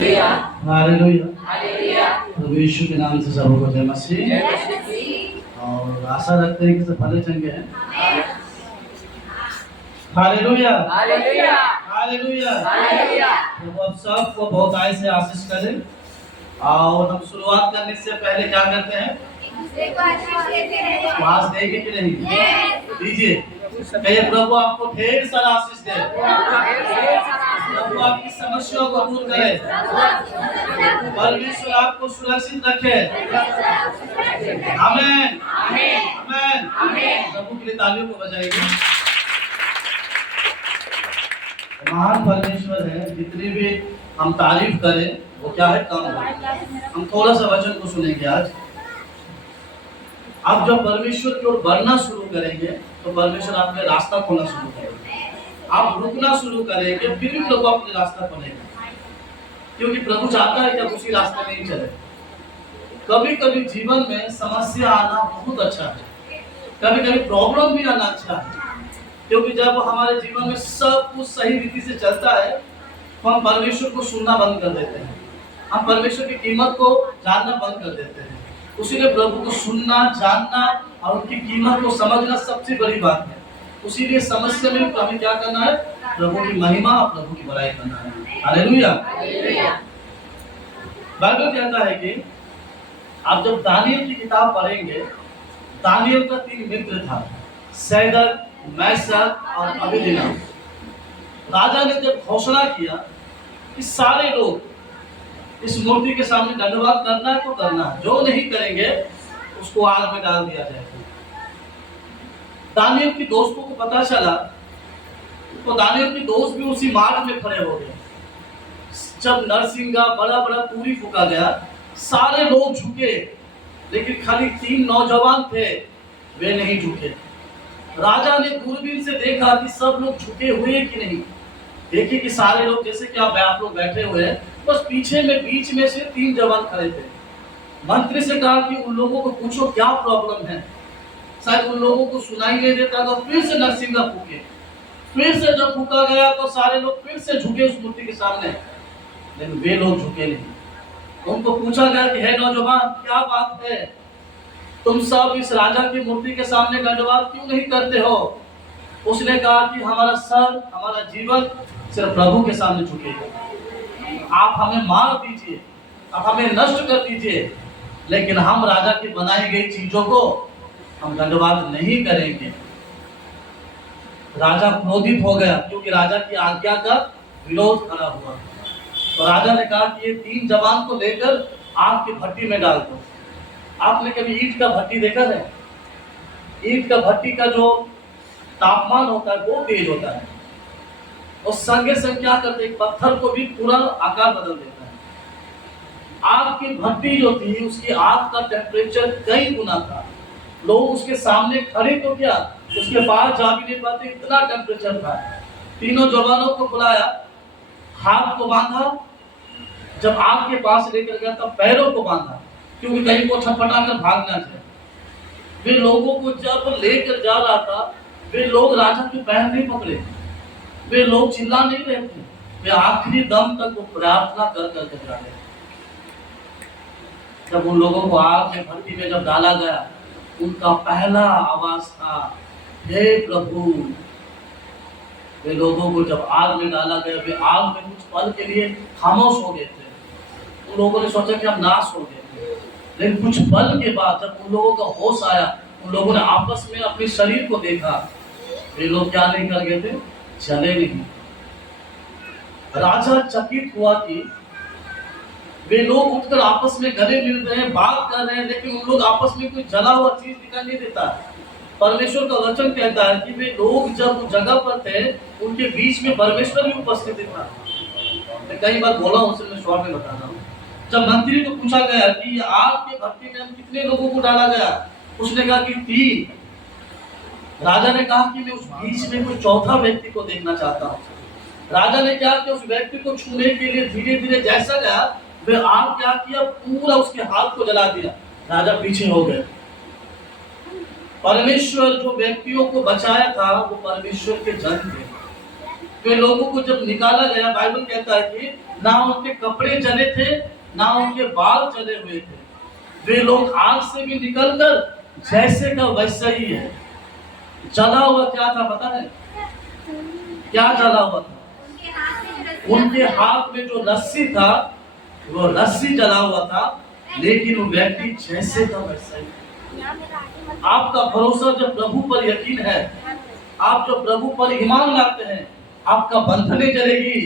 Hallelujah. प्रभु यीशु के नाम से सबको जय मसीह। और आशा रखते हैं कि सब भले चंगे हैं। Hallelujah hallelujah. प्रभु आप सबको बहुत आय से आशीष करें। और हम शुरुआत करने से पहले क्या करते हैं? आशीष देंगे कि नहीं? दीजिए। कहिए प्रभु आपको ढेर सारा आशीष दे। प्रभु आपकी समस्याओं को दूर करे। परमेश्वर आपको सुरक्षित रखे। आमीन आमीन। प्रभु के लिए तालियों को बजाइए। महान परमेश्वर है, जितनी भी हम तारीफ करें वो क्या है, कम है। हम थोड़ा सा वचन को सुनेंगे आज। आप जब परमेश्वर की ओर बढ़ना शुरू करेंगे तो परमेश्वर आपके रास्ता खोलना शुरू करेंगे। आप रुकना शुरू करेंगे फिर भी प्रभु अपने रास्ता खोलेगा, क्योंकि प्रभु चाहता है कि आप उसी रास्ते में ही चले। कभी कभी जीवन में समस्या आना बहुत अच्छा है, कभी कभी प्रॉब्लम भी आना अच्छा है, क्योंकि जब हमारे जीवन में सब कुछ सही रीति से चलता है तो हम परमेश्वर को सुनना बंद कर देते हैं, हम परमेश्वर की कीमत को जानना बंद कर देते हैं। उसीलिए प्रभु को सुनना, जानना और उनकी कीमत को समझना सबसे बड़ी बात है। उसीलिए समस्या में हमें क्या करना है? प्रभु की महिमा और प्रभु की बड़ाई करना है। हालेलुया। बाइबल कहता है कि आप जब दानियल की किताब पढ़ेंगे, दानियल का 3 मित्र था, सैदक, मैशक और अबेदनगो। राजा ने जब घोषणा किया कि सारे लोग इस मूर्ति के सामने दंडवत करना है तो करना है, जो नहीं करेंगे उसको आग में डाल दिया जाएगा। दानियल के दोस्तों को पता चला तो दानियल के दोस्त भी उसी मार्ग में खड़े हो गए। जब नरसिंगा बड़ा बड़ा तूरी फूका गया, सारे लोग झुके, लेकिन खाली 3 नौजवान थे, वे नहीं झुके। राजा ने दूरबीन से देखा कि सब लोग झुके हुए कि नहीं। देखिए कि सारे लोग जैसे कि आप लोग बैठे हुए हैं, बस पीछे में बीच में से 3 जवान खड़े थे। मंत्री से कहा कि उन लोगों को पूछो क्या प्रॉब्लम है। शायद उन लोगों को सुनाई नहीं देता तो फिर से नरसिंगा फूके। फिर से जब फूका गया तो सारे लोग फिर से झुके उस मूर्ति के सामने, लेकिन वे लोग झुके नहीं। उनको पूछा गया कि हे नौजवान, क्या बात है, तुम सब इस राजा की मूर्ति के सामने दंडवत क्यों नहीं करते हो? उसने कहा कि हमारा सर, हमारा जीवन सिर्फ प्रभु के सामने झुकेगा। आप हमें मार दीजिए, आप हमें नष्ट कर दीजिए, लेकिन हम राजा की बनाई गई चीजों को हम दंडवत नहीं करेंगे। राजा क्रोधित हो गया, क्योंकि राजा की आज्ञा का विरोध खड़ा हुआ। तो राजा ने कहा कि ये 3 जवान को लेकर आग की भट्टी में डाल दो। आपने कभी ईंट का भट्टी देखा है? ईंट का भट्टी का जो तापमान होता है वो तेज होता है, और संगे संग क्या करते हैं, पत्थर को भी पूरा आकार बदल देता है। आग की भट्टी जो थी उसकी आग का टेम्परेचर कई गुना था। लोग उसके सामने खड़े तो क्या, उसके पास जा भी नहीं पाते, इतना टेम्परेचर था। तीनों जवानों को बुलाया, हाथ को बांधा, जब आग के पास लेकर गया तब पैरों को बांधा, क्योंकि कहीं को छटपटा कर भागना चाहिए। वे लोगों को जब लेकर जा रहा था, वे लोग राजा के पैर नहीं पकड़े, वे लोग चिल्ला नहीं रहे थे, वे आखिरी दम तक वो प्रार्थना कर कर जा रहे। जब उन लोगों को आग में भट्टी में जब डाला गया, उनका पहला आवाज था, हे प्रभु। वे लोगों को जब आग में डाला गया, वे आग में कुछ पल के लिए खामोश हो गए थे। उन लोगों ने सोचा कि हम नाश हो गए, लेकिन कुछ पल के बाद जब उन लोगों का होश आया, उन लोगों ने आपस में अपने शरीर को देखा। वे लोग क्या नहीं कर गए थे, चले नहीं। राजा चकित हुआ कि वे लोग उठकर आपस में गले मिल रहे हैं, बात कर रहे हैं, लेकिन उन लोग आपस में कोई जला हुआ चीज दिखाई नहीं देता। परमेश्वर का वचन कहता है कि वे लोग जब उस जगह पर थे, उनके बीच में परमेश्वर भी उपस्थित था। मैं कई बार बोला हूं, मैं शॉर्ट में बता रहा हूँ। जब मंत्री को पूछा गया कि आग के भट्टी में कितने लोगों को डाला गया, उसने कहा कि 3। राजा ने कहा कि मैं उस बीच में कोई चौथा व्यक्ति को देखना चाहता हूँ। राजा ने क्या किया, उस व्यक्ति को छूने के लिए धीरे धीरे जैसा गया, वे आग क्या किया, पूरा उसके हाथ को जला दिया। राजा पीछे हो गए। परमेश्वर जो व्यक्तियों को बचाया था वो परमेश्वर के जन थे। वे लोगों को जब निकाला गया, बाइबल कहता है कि ना उनके कपड़े जले थे, ना उनके बाल जले हुए थे। वे लोग आग से भी निकलकर जैसे का वैसा ही है। जला हुआ क्या था पता है? क्या जला हुआ था? उनके हाथ में जो रस्सी था, वो रस्सी जला हुआ था, लेकिन वो व्यक्ति जैसे का वैसा ही। आपका भरोसा जब प्रभु पर यकीन है, आप जो प्रभु पर ईमान लाते हैं, आपका बंधने जलेगी,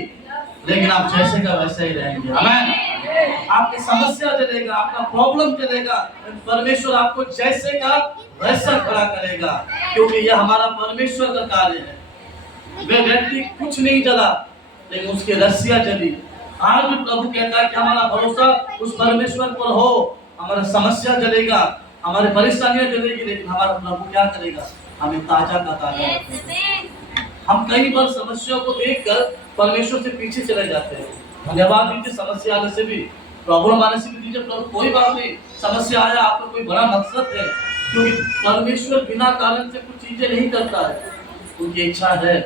लेकिन आप जैसे का वैसा ही रहेंगे। आमीन। आपकी समस्या जलेगा, आपका प्रॉब्लम जलेगा, परमेश्वर आपको जैसे का वैसा खड़ा करेगा, क्योंकि यह हमारा परमेश्वर का कार्य है। वे व्यक्ति कुछ नहीं जला, लेकिन उसकी रस्सियां जली। आज भी प्रभु कहता है कि हमारा भरोसा उस परमेश्वर पर हो। हमारा समस्या जलेगा, हमारी परेशानियां जलेगी, लेकिन हमारा प्रभु क्या करेगा? हमें ताजा का ताजा रखेगा। हम कई बार समस्या को देखकर परमेश्वर से पीछे चले जाते हैं। धन्यवाद दीजिए, समस्या आने से भी, प्रॉब्लम आने से भी दीजिए प्रभु, कोई बात नहीं, समस्या आया, आपका कोई बड़ा मकसद है, क्योंकि परमेश्वर बिना कारण से कुछ चीजें नहीं करता है। उनकी इच्छा है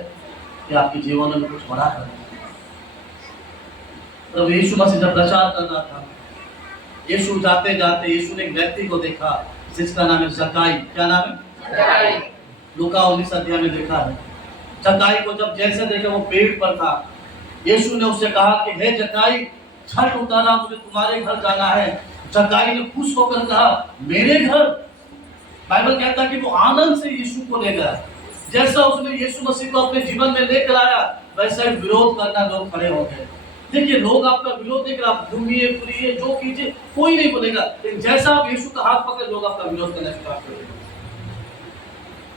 कि आपके जीवन में कुछ बड़ा करें। प्रभु यीशु मसीह जब प्रचार कर रहा था, यीशु जाते जाते यीशु ने एक व्यक्ति को देखा जिसका नाम है जक्काई। क्या नाम है? लूका 19 अध्याय में देखा है। जक्काई को जब जैसे देखा वो पेड़ पर था, यीशु ने उससे कहा कि हे जक्काई, छठ उतारा, मुझे तुम्हारे घर जाना है। जक्काई ने खुश होकर कहा, मेरे घर? बाइबल कहता है कि वो आनंद से यीशु को ले गया। जैसा उसने यीशु मसीह को अपने जीवन में लेकर आया, वैसा ही विरोध करना लोग खड़े हो गए। देखिए, लोग आपका विरोध देकर आप घूमिए फिरिए, जो कीजिए, कोई नहीं बोलेगा, लेकिन जैसा आप यीशु का हाथ पकड़, लोग आपका विरोध करना स्टार्ट कर देंगे।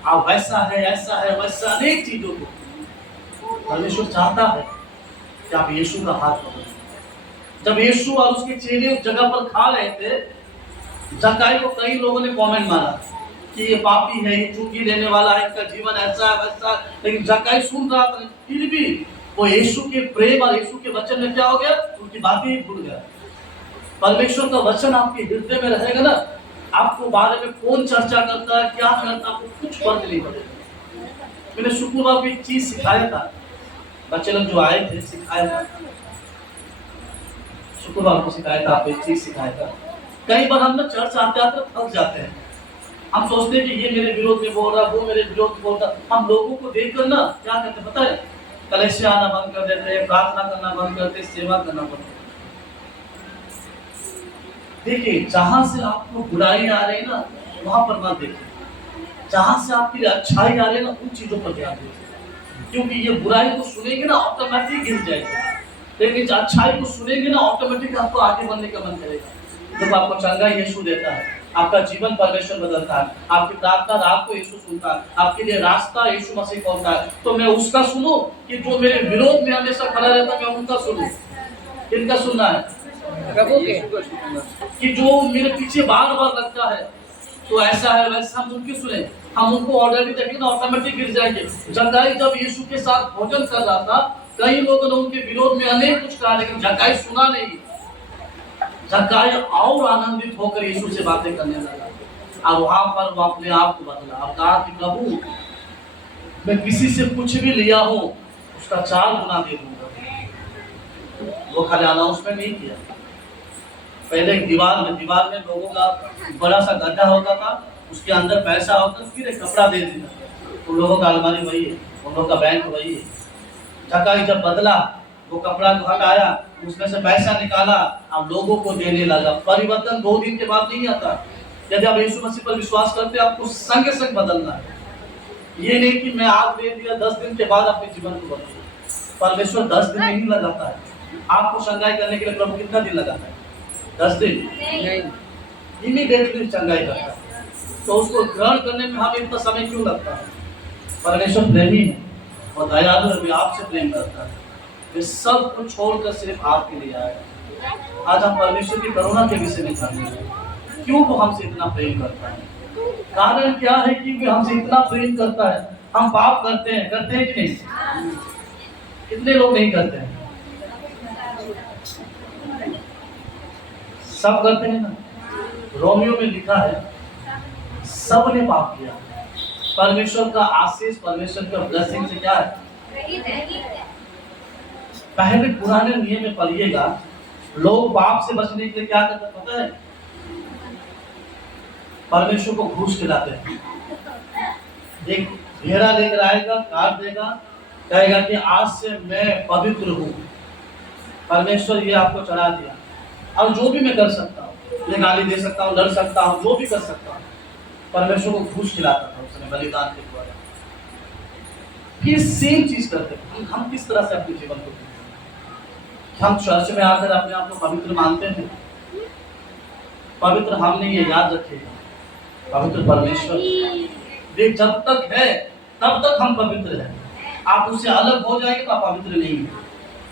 आप वैसा है, ऐसा है, वैसा, अनेक चीजों को परमेश्वर चाहता है कि आप यीशु का हाथ पकड़ें। जब यीशु और उसके चेले उस जगह पर खा रहे थे, जक्काई को कई लोगों ने कमेंट मारा कि ये पापी है, ये चुंगी लेने वाला है, इनका जीवन ऐसा है वैसा, लेकिन जक्काई सुन रहा था, फिर भी वो यीशु के प्रेम और यीशु के वचन में क्या हो गया? उनकी बातें ही भूल गया। परमेश्वर का वचन आपके हृदय में रहेगा ना, आपको बारे में कौन चर्चा करता है, क्या करता है, आपको कुछ फर्क नहीं पड़ेगा। मैंने शुक्रवार को एक चीज सिखाया था, बच्चे लोग जो आए थे सिखाया था, शुक्रवार को सिखाया था, आप एक चीज सिखाया था। कई बार हम ना चर्च आते आते थक जाते हैं, हम सोचते हैं कि ये मेरे विरोध में बोल रहा, वो मेरे विरोध में बोल रहा। हम लोगों को देखकर ना क्या करते पता है? कलेश आना बंद कर देते हैं, प्रार्थना करना बंद करते, सेवा करना बंद करते। देखिए, जहां से आपको बुराई आ रही है ना, वहां पर मत देखिए। जहां से आपके लिए अच्छाई आ रही है ना, उन चीजों पर ध्यान दीजिए, क्योंकि ये बुराई को सुनेंगे ना, ऑटोमेटिक गिर जाएगा, लेकिन अच्छाई को सुनेंगे ना, ऑटोमेटिक आपको आगे बढ़ने का मन करेगा। जब आपको चंगाई यीशु देता है, आपका जीवन परमेश्वर बदलता है, आपकी प्रार्थना रात को यीशु सुनता है, आपके लिए रास्ता यीशु मसीह खोलता है, तो मैं उसका सुनूं कि जो मेरे विरोध में हमेशा खड़ा रहता है, मैं उनका सुनूं? किनका सुनना है? प्रभु के। कि जो मेरे पीछे बार बार लगता है, तो ऐसा है वैसा, हम उनकी सुने, हम उनको ऑलरेडी देखेंगे ना, ऑटोमेटिक गिर जाएंगे। जक्काई जब यीशु के साथ भोजन कर रहा था, कई लोगों ने उनके विरोध में अनेक कुछ कहा, लेकिन जक्काई सुना नहीं। जक्काई और आनंदित होकर यीशु से बातें करने लगा, और वहां पर वो अपने आप को बदला और कहा कि प्रभु, मैं किसी से कुछ भी लिया हूं, उसका 4 गुना दे दूंगा। वो खाली अनाउंसमेंट नहीं किया। पहले एक दीवार में लोगों का बड़ा सा गड्ढा होता था, उसके अंदर पैसा होता, फिर एक कपड़ा दे देता। उन लोगों का अलमारी वही है, उन लोगों का बैंक वही है। जक्काई जब बदला, वो कपड़ा को हटाया, उसमें से पैसा निकाला और लोगों को देने लगा। परिवर्तन 2 दिन के बाद नहीं आता। यदि आप यीशु मसीह पर विश्वास करते हैं, आपको संग संग बदलना है। ये नहीं कि मैं आज दे दिया, 10 दिन के बाद अपने जीवन को बदलूं। परमेश्वर 10 दिन नहीं लगाता है। आपको चंगाई करने के लिए प्रभु कितना दिन लगाता है? 10 दिन नहीं, इमीडिएटली चंगाई करता है। तो उसको ग्रहण करने में हमें इतना समय क्यों लगता है? परमेश्वर प्रेमी है और दयालु है, भी आपसे प्रेम करता है। वे सब कुछ छोड़कर सिर्फ आपके लिए आए। आज हम परमेश्वर की करुणा के विषय में जानेंगे, क्यों वो हमसे इतना प्रेम करता है। कारण क्या है कि वे हमसे इतना प्रेम करता है? हम पाप करते हैं कि नहीं? कितने लोग नहीं करते हैं? सब करते हैं ना। रोमियो में लिखा है, सब ने पाप किया, परमेश्वर का आशीष, परमेश्वर का ब्लेसिंग से क्या है? पहले पुराने नियम में पढ़िएगा, लोग पाप से बचने के लिए क्या करते हैं पता है? परमेश्वर को घूस खिलाते हैं। एक भेड़ा लेकर आएगा, काट देगा, कहेगा कि आज से मैं पवित्र हूँ, परमेश्वर ये आपको चढ़ा दिया, और जो भी मैं कर सकता हूँ, मैं गाली दे सकता हूँ, लड़ सकता हूँ, जो भी कर सकता हूँ। परमेश्वर को घूस खिलाता था उसने बलिदान के द्वारा। फिर सेम चीज करते हैं हम किस तरह से अपने जीवन को जीते हैं? हम चर्च में आकर अपने आप को पवित्र मानते हैं। पवित्र हम नहीं है, याद रखिएगा, पवित्र परमेश्वर वे जब तक है तब तक हम पवित्र हैं। आप उससे अलग हो जाएंगे तो आप पवित्र नहीं है,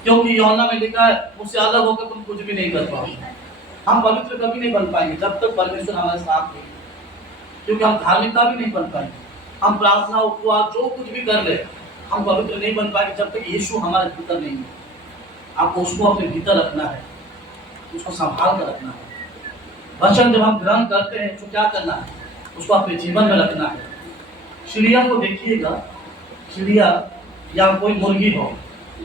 क्योंकि यूहन्ना में लिखा है उससे अलग होकर तुम कुछ भी नहीं कर पाओगे। हम पवित्र कभी नहीं बन पाएंगे जब तक परमेश्वर हमारे साथ नहीं, क्योंकि हम धार्मिकता भी नहीं बन पाएंगे। हम प्रार्थना उपवास जो कुछ भी कर ले, हम पवित्र नहीं बन पाएंगे जब तक यीशु हमारे भीतर नहीं है। आपको उसको अपने भीतर रखना है, उसको संभाल कर रखना है। वचन जब हम ग्रहण करते हैं तो क्या करना है? उसको अपने जीवन में रखना है। चिड़िया को देखिएगा, चिड़िया या कोई मुर्गी हो,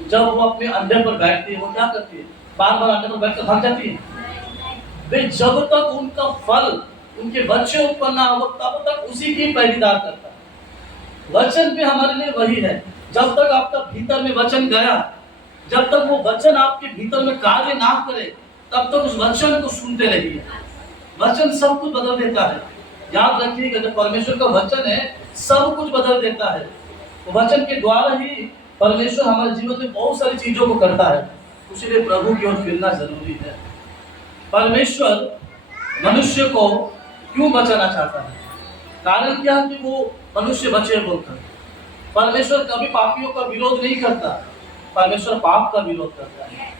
जब वो अपने अंडे पर बैठती है वो क्या करती है? बार बार अंडे पर बैठ कर भाग जाती है। वे जब तक उनका फल, उनके बच्चे उत्पन्न ना हो तब तक उसी की पैदावार करता है। वचन भी हमारे लिए वही है। जब तक आपका भीतर में वचन गया, जब तक वो वचन आपके भीतर में कार्य ना करे, तब तक उस वचन को सुनते रहिए। वचन सब कुछ बदल देता है। याद रखिएगा, जब परमेश्वर का वचन है सब कुछ बदल देता है। तो वचन के द्वारा ही परमेश्वर हमारे जीवन में बहुत सारी चीजों को करता है। इसलिए प्रभु की ओर फिरना जरूरी है। परमेश्वर मनुष्य को क्यों बचाना चाहता है? कारण क्या है कि वो मनुष्य बचे बोलकर। परमेश्वर कभी पापियों का विरोध नहीं करता, परमेश्वर पाप का विरोध करता है।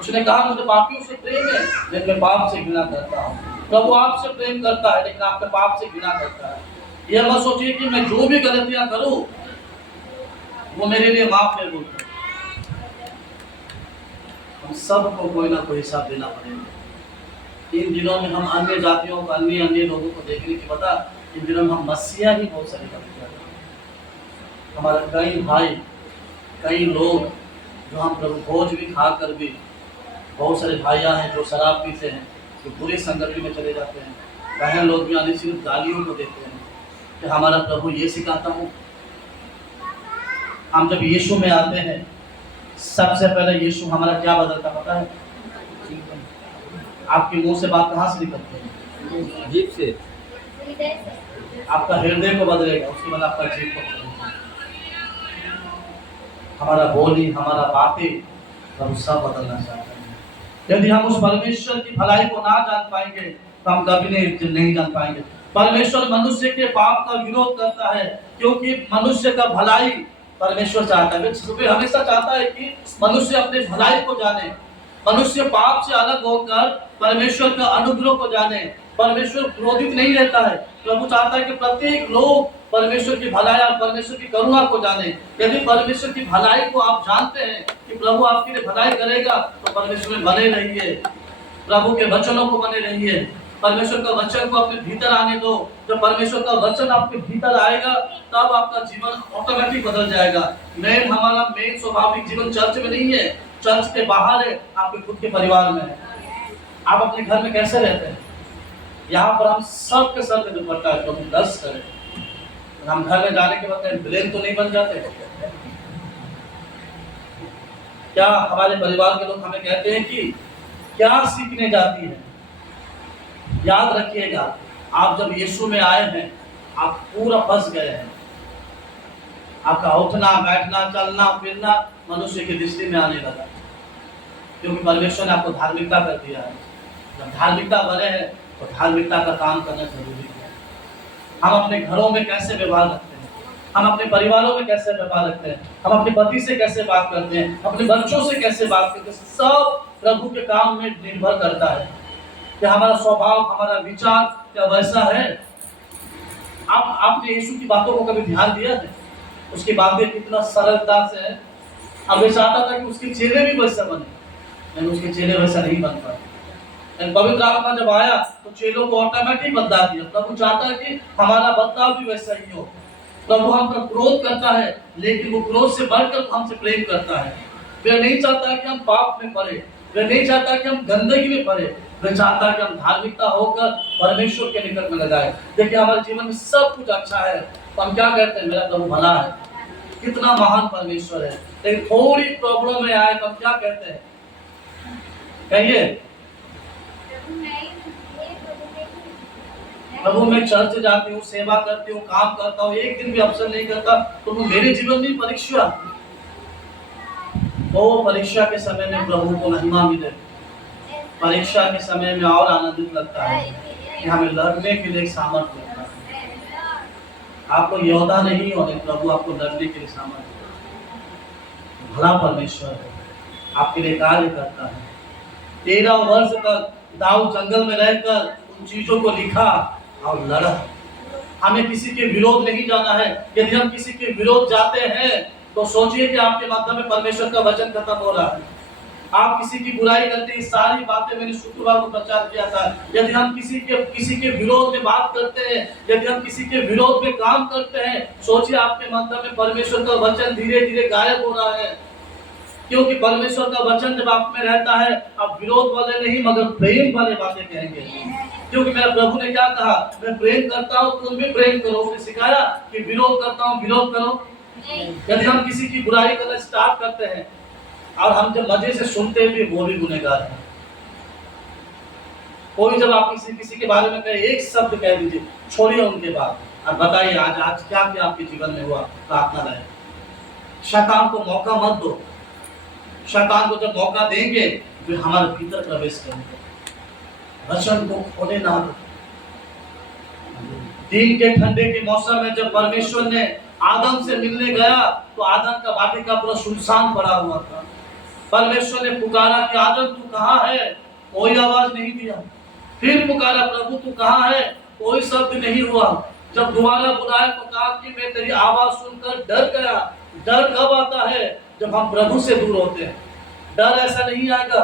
उसने कहा मुझे पापियों से प्रेम है लेकिन मैं पाप से घृणा करता हूँ। प्रभु आपसे प्रेम करता है लेकिन आपके पाप से घृणा करता है। यह मत सोचिए कि मैं जो भी गलतियां करूं वो मेरे लिए माफ है बोलकर। हम सबको कोई ना कोई हिसाब देना पड़ेगा। इन दिनों में हम अन्य जातियों को, अन्य लोगों को देखने की पता, इन दिनों में हम मसीहा ही बहुत सारी गलतियां करते हैं। हमारे कई भाई, कई लोग जो हम प्रभु भोज भी खाकर भी, बहुत सारे भाइयाँ हैं जो शराब पीते हैं, जो बुरी संगति में चले जाते हैं। बहन लोग भी आने सिर्फ गालियों को देते हैं कि हमारा प्रभु ये सिखाता हूँ। हम जब यीशु में आते हैं, सबसे पहले यीशु हमारा क्या बदलता पता है? आपके मुंह से बात कहाँ से निकलती है? जीभ से। आपका हृदय को बदलेगा, उसके बाद आपका जीभ को बदलेगा। हमारा बोली, हमारा बातें, प्रभु सब बदलना चाहते हैं। यदि हम उस परमेश्वर की भलाई को ना जान पाएंगे तो हम कभी नहीं जान पाएंगे। परमेश्वर मनुष्य के पाप का विरोध करता है, क्योंकि मनुष्य का भलाई परमेश्वर चाहता है। वे हमेशा चाहता है कि मनुष्य अपने भलाई को जाने, मनुष्य पाप से अलग होकर परमेश्वर का अनुग्रह को जाने। परमेश्वर क्रोधित नहीं रहता है। प्रभु चाहता है कि प्रत्येक लोग परमेश्वर की भलाई और परमेश्वर की करुणा को जाने। यदि परमेश्वर की भलाई को आप जानते हैं कि प्रभु आपके लिए भलाई करेगा, तो परमेश्वर में बने रहिए, प्रभु के वचनों को बने रहिए, परमेश्वर का वचन को अपने भीतर आने दो। जब परमेश्वर का वचन आपके भीतर आएगा तब आपका जीवन ऑटोमेटिक बदल जाएगा। हमारा मेन स्वाभाविक जीवन चर्च में नहीं है, चर्च के बाहर है, आपके खुद के परिवार में है। आप अपने घर में कैसे रहते हैं? यहाँ पर हम सबके सर पे दुपट्टा है, तो हम 10 करें, हम घर में जाने के बाद ब्रेन तो नहीं बन जाते? क्या हमारे परिवार के लोग हमें कहते हैं कि क्या सीखने जाती है? याद रखिएगा, आप जब यीशु में आए हैं, आप पूरा फंस गए हैं। आपका उठना, बैठना, चलना, फिरना मनुष्य की दृष्टि में आने लगा, क्योंकि परमेश्वर ने आपको धार्मिकता कर दिया है। जब धार्मिकता बने हैं तो धार्मिकता का काम करना जरूरी है। हम अपने घरों में कैसे व्यवहार रखते हैं, हम अपने परिवारों में कैसे व्यवहार रखते हैं, हम अपने पति से कैसे बात करते हैं, अपने बच्चों से कैसे बात करते हैं, सब प्रभु के काम में निर्भर करता है कि हमारा स्वभाव, हमारा विचार क्या वैसा है। आपने यीशु की बातों को कभी ध्यान दिया है? उसकी बातें कितना सरलता से है। अब ये चाहता था कि उसके चेले भी वैसा बने, लेकिन उसके चेले वैसा नहीं बन पाए। पवित्र आत्मा जब आया तो चेलों को ऑटोमेटिक बदला दिया। प्रभु चाहता है कि हमारा बदलाव भी वैसा ही हो। प्रभु हम पर क्रोध करता है, लेकिन वो क्रोध से बढ़कर हमसे प्रेम करता है। वह नहीं चाहता कि हम पाप में पड़े, वह नहीं चाहता कि हम गंदगी में पड़े, वह चाहता है कि हम धार्मिकता होकर परमेश्वर के निकट में लगाए। देखिए हमारे जीवन में सब कुछ अच्छा है तो हम क्या कहते हैं, मेरा प्रभु भला है, कितना महान परमेश्वर है। लेकिन थोड़ी प्रॉब्लम में आए तो हम क्या कहते हैं, कहिए प्रभु मैं चर्च जाती हूँ, सेवा करती हूँ, काम करता हूँ, एक दिन भी अवसर नहीं करता, तो मेरे जीवन में परीक्षा, तो परीक्षा के समय में प्रभु को महिमा मिले, परीक्षा के समय में और आनंदित लगता है कि हमें लड़ने के लिए सामर्थ्य मिलता है। आपको योद्धा नहीं होने, प्रभु आपको लड़ने के लिए सामर्थ्य। भला परमेश्वर है, आपके लिए कार्य करता है। 13 वर्ष तक दाऊद जंगल में रहकर उन चीजों को लिखा और लड़ा। हमें किसी के विरोध नहीं जाना है। यदि हम किसी के विरोध जाते हैं तो सोचिए कि आपके माध्यम में परमेश्वर का वचन खत्म हो रहा है। आप किसी की बुराई करते हैं, सारी बातें मैंने शुक्रवार को प्रचार किया था। यदि हम किसी के विरोध में बात करते हैं, यदि हम किसी के विरोध में काम करते हैं, सोचिए आपके माध्यम में परमेश्वर का वचन धीरे धीरे गायब हो रहा है। क्योंकि परमेश्वर का वचन जब आप में रहता है, आप विरोध वाले नहीं मगर प्रेम वाले बातें कहेंगे। क्योंकि मेरे प्रभु ने क्या कहा, मैं प्रेम करता हूँ तुम भी प्रेम करो। उसने सिखाया कि विरोध करता हूँ विरोध करो। यदि हम किसी की बुराई करना स्टार्ट करते हैं और हम जब मजे से सुनते हैं वो भी गुनहगार है। कोई जब आप किसी के बारे में कहे, एक शब्द कह दीजिए, छोड़िए उनके बाद, अब बताइए आज क्या क्या आपके जीवन में हुआ, प्रार्थना रहे। शैतान को मौका मत दो। शैतान को जब मौका देंगे तो हमारे भीतर प्रवेश करेंगे। वचन को खोले ना दो। दिन के ठंडे के मौसम में जब परमेश्वर ने आदम से मिलने गया तो आदम का वाटिका पूरा सुनसान पड़ा हुआ था। परमेश्वर ने पुकारा कि आदम तू कहाँ है, कोई आवाज नहीं दिया। फिर पुकारा प्रभु तू कहाँ है, कोई शब्द नहीं हुआ। जब दोबारा बुलाया तो कहा कि मैं तेरी आवाज सुनकर डर गया। डर कब आता है, जब हम प्रभु से दूर होते हैं। डर ऐसा नहीं आएगा।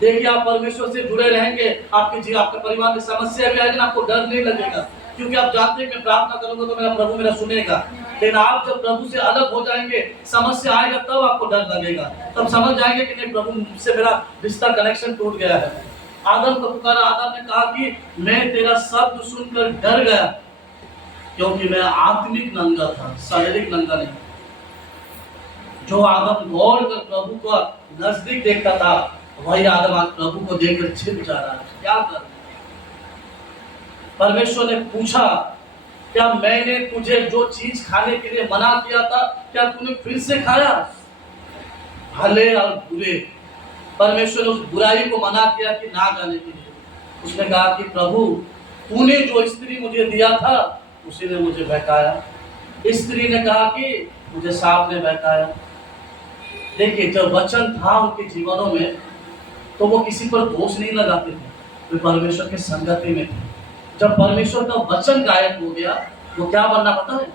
देखिए आप परमेश्वर से जुड़े रहेंगे, आपके परिवार में समस्या भी आएगी ना, आपको डर नहीं लगेगा। क्योंकि आप जानते हैं कि प्रार्थना करूंगा तो मेरा प्रभु मेरा सुनेगा। लेकिन आप जब प्रभु से अलग हो जाएंगे, समस्या आएगा तब आपको डर लगेगा। तब समझ जाएंगे कि नहीं, प्रभु से मेरा रिश्ता कनेक्शन टूट गया है। आदम को पुकारा, आदम ने कहा कि मैं तेरा शब्द सुनकर डर गया, क्योंकि मैं आत्मिक नंगा था, शारीरिक नंगा नहीं। जो आदम गौर कर प्रभु को नजदीक देखता था, वही आदम आज प्रभु को देखकर छिप जा रहा है। क्या कर? परमेश्वर ने पूछा, क्या मैंने तुझे जो चीज खाने के लिए मना किया था, क्या तूने फिर से खाया? भले और बुरे, परमेश्वर ने उस बुराई को मना किया कि ना जाने के लिए। उसने कहा कि प्रभु तूने जो स्त्री मुझे दिया था उसी ने मुझे बहकाया। स्त्री ने कहा कि मुझे सांप ने बहकाया। देखिए जब वचन था उनके जीवनों में तो वो किसी पर दोष नहीं लगाते थे, वे परमेश्वर के संगति में थे। जब परमेश्वर का वचन गायब हो गया वो क्या बनना पता है,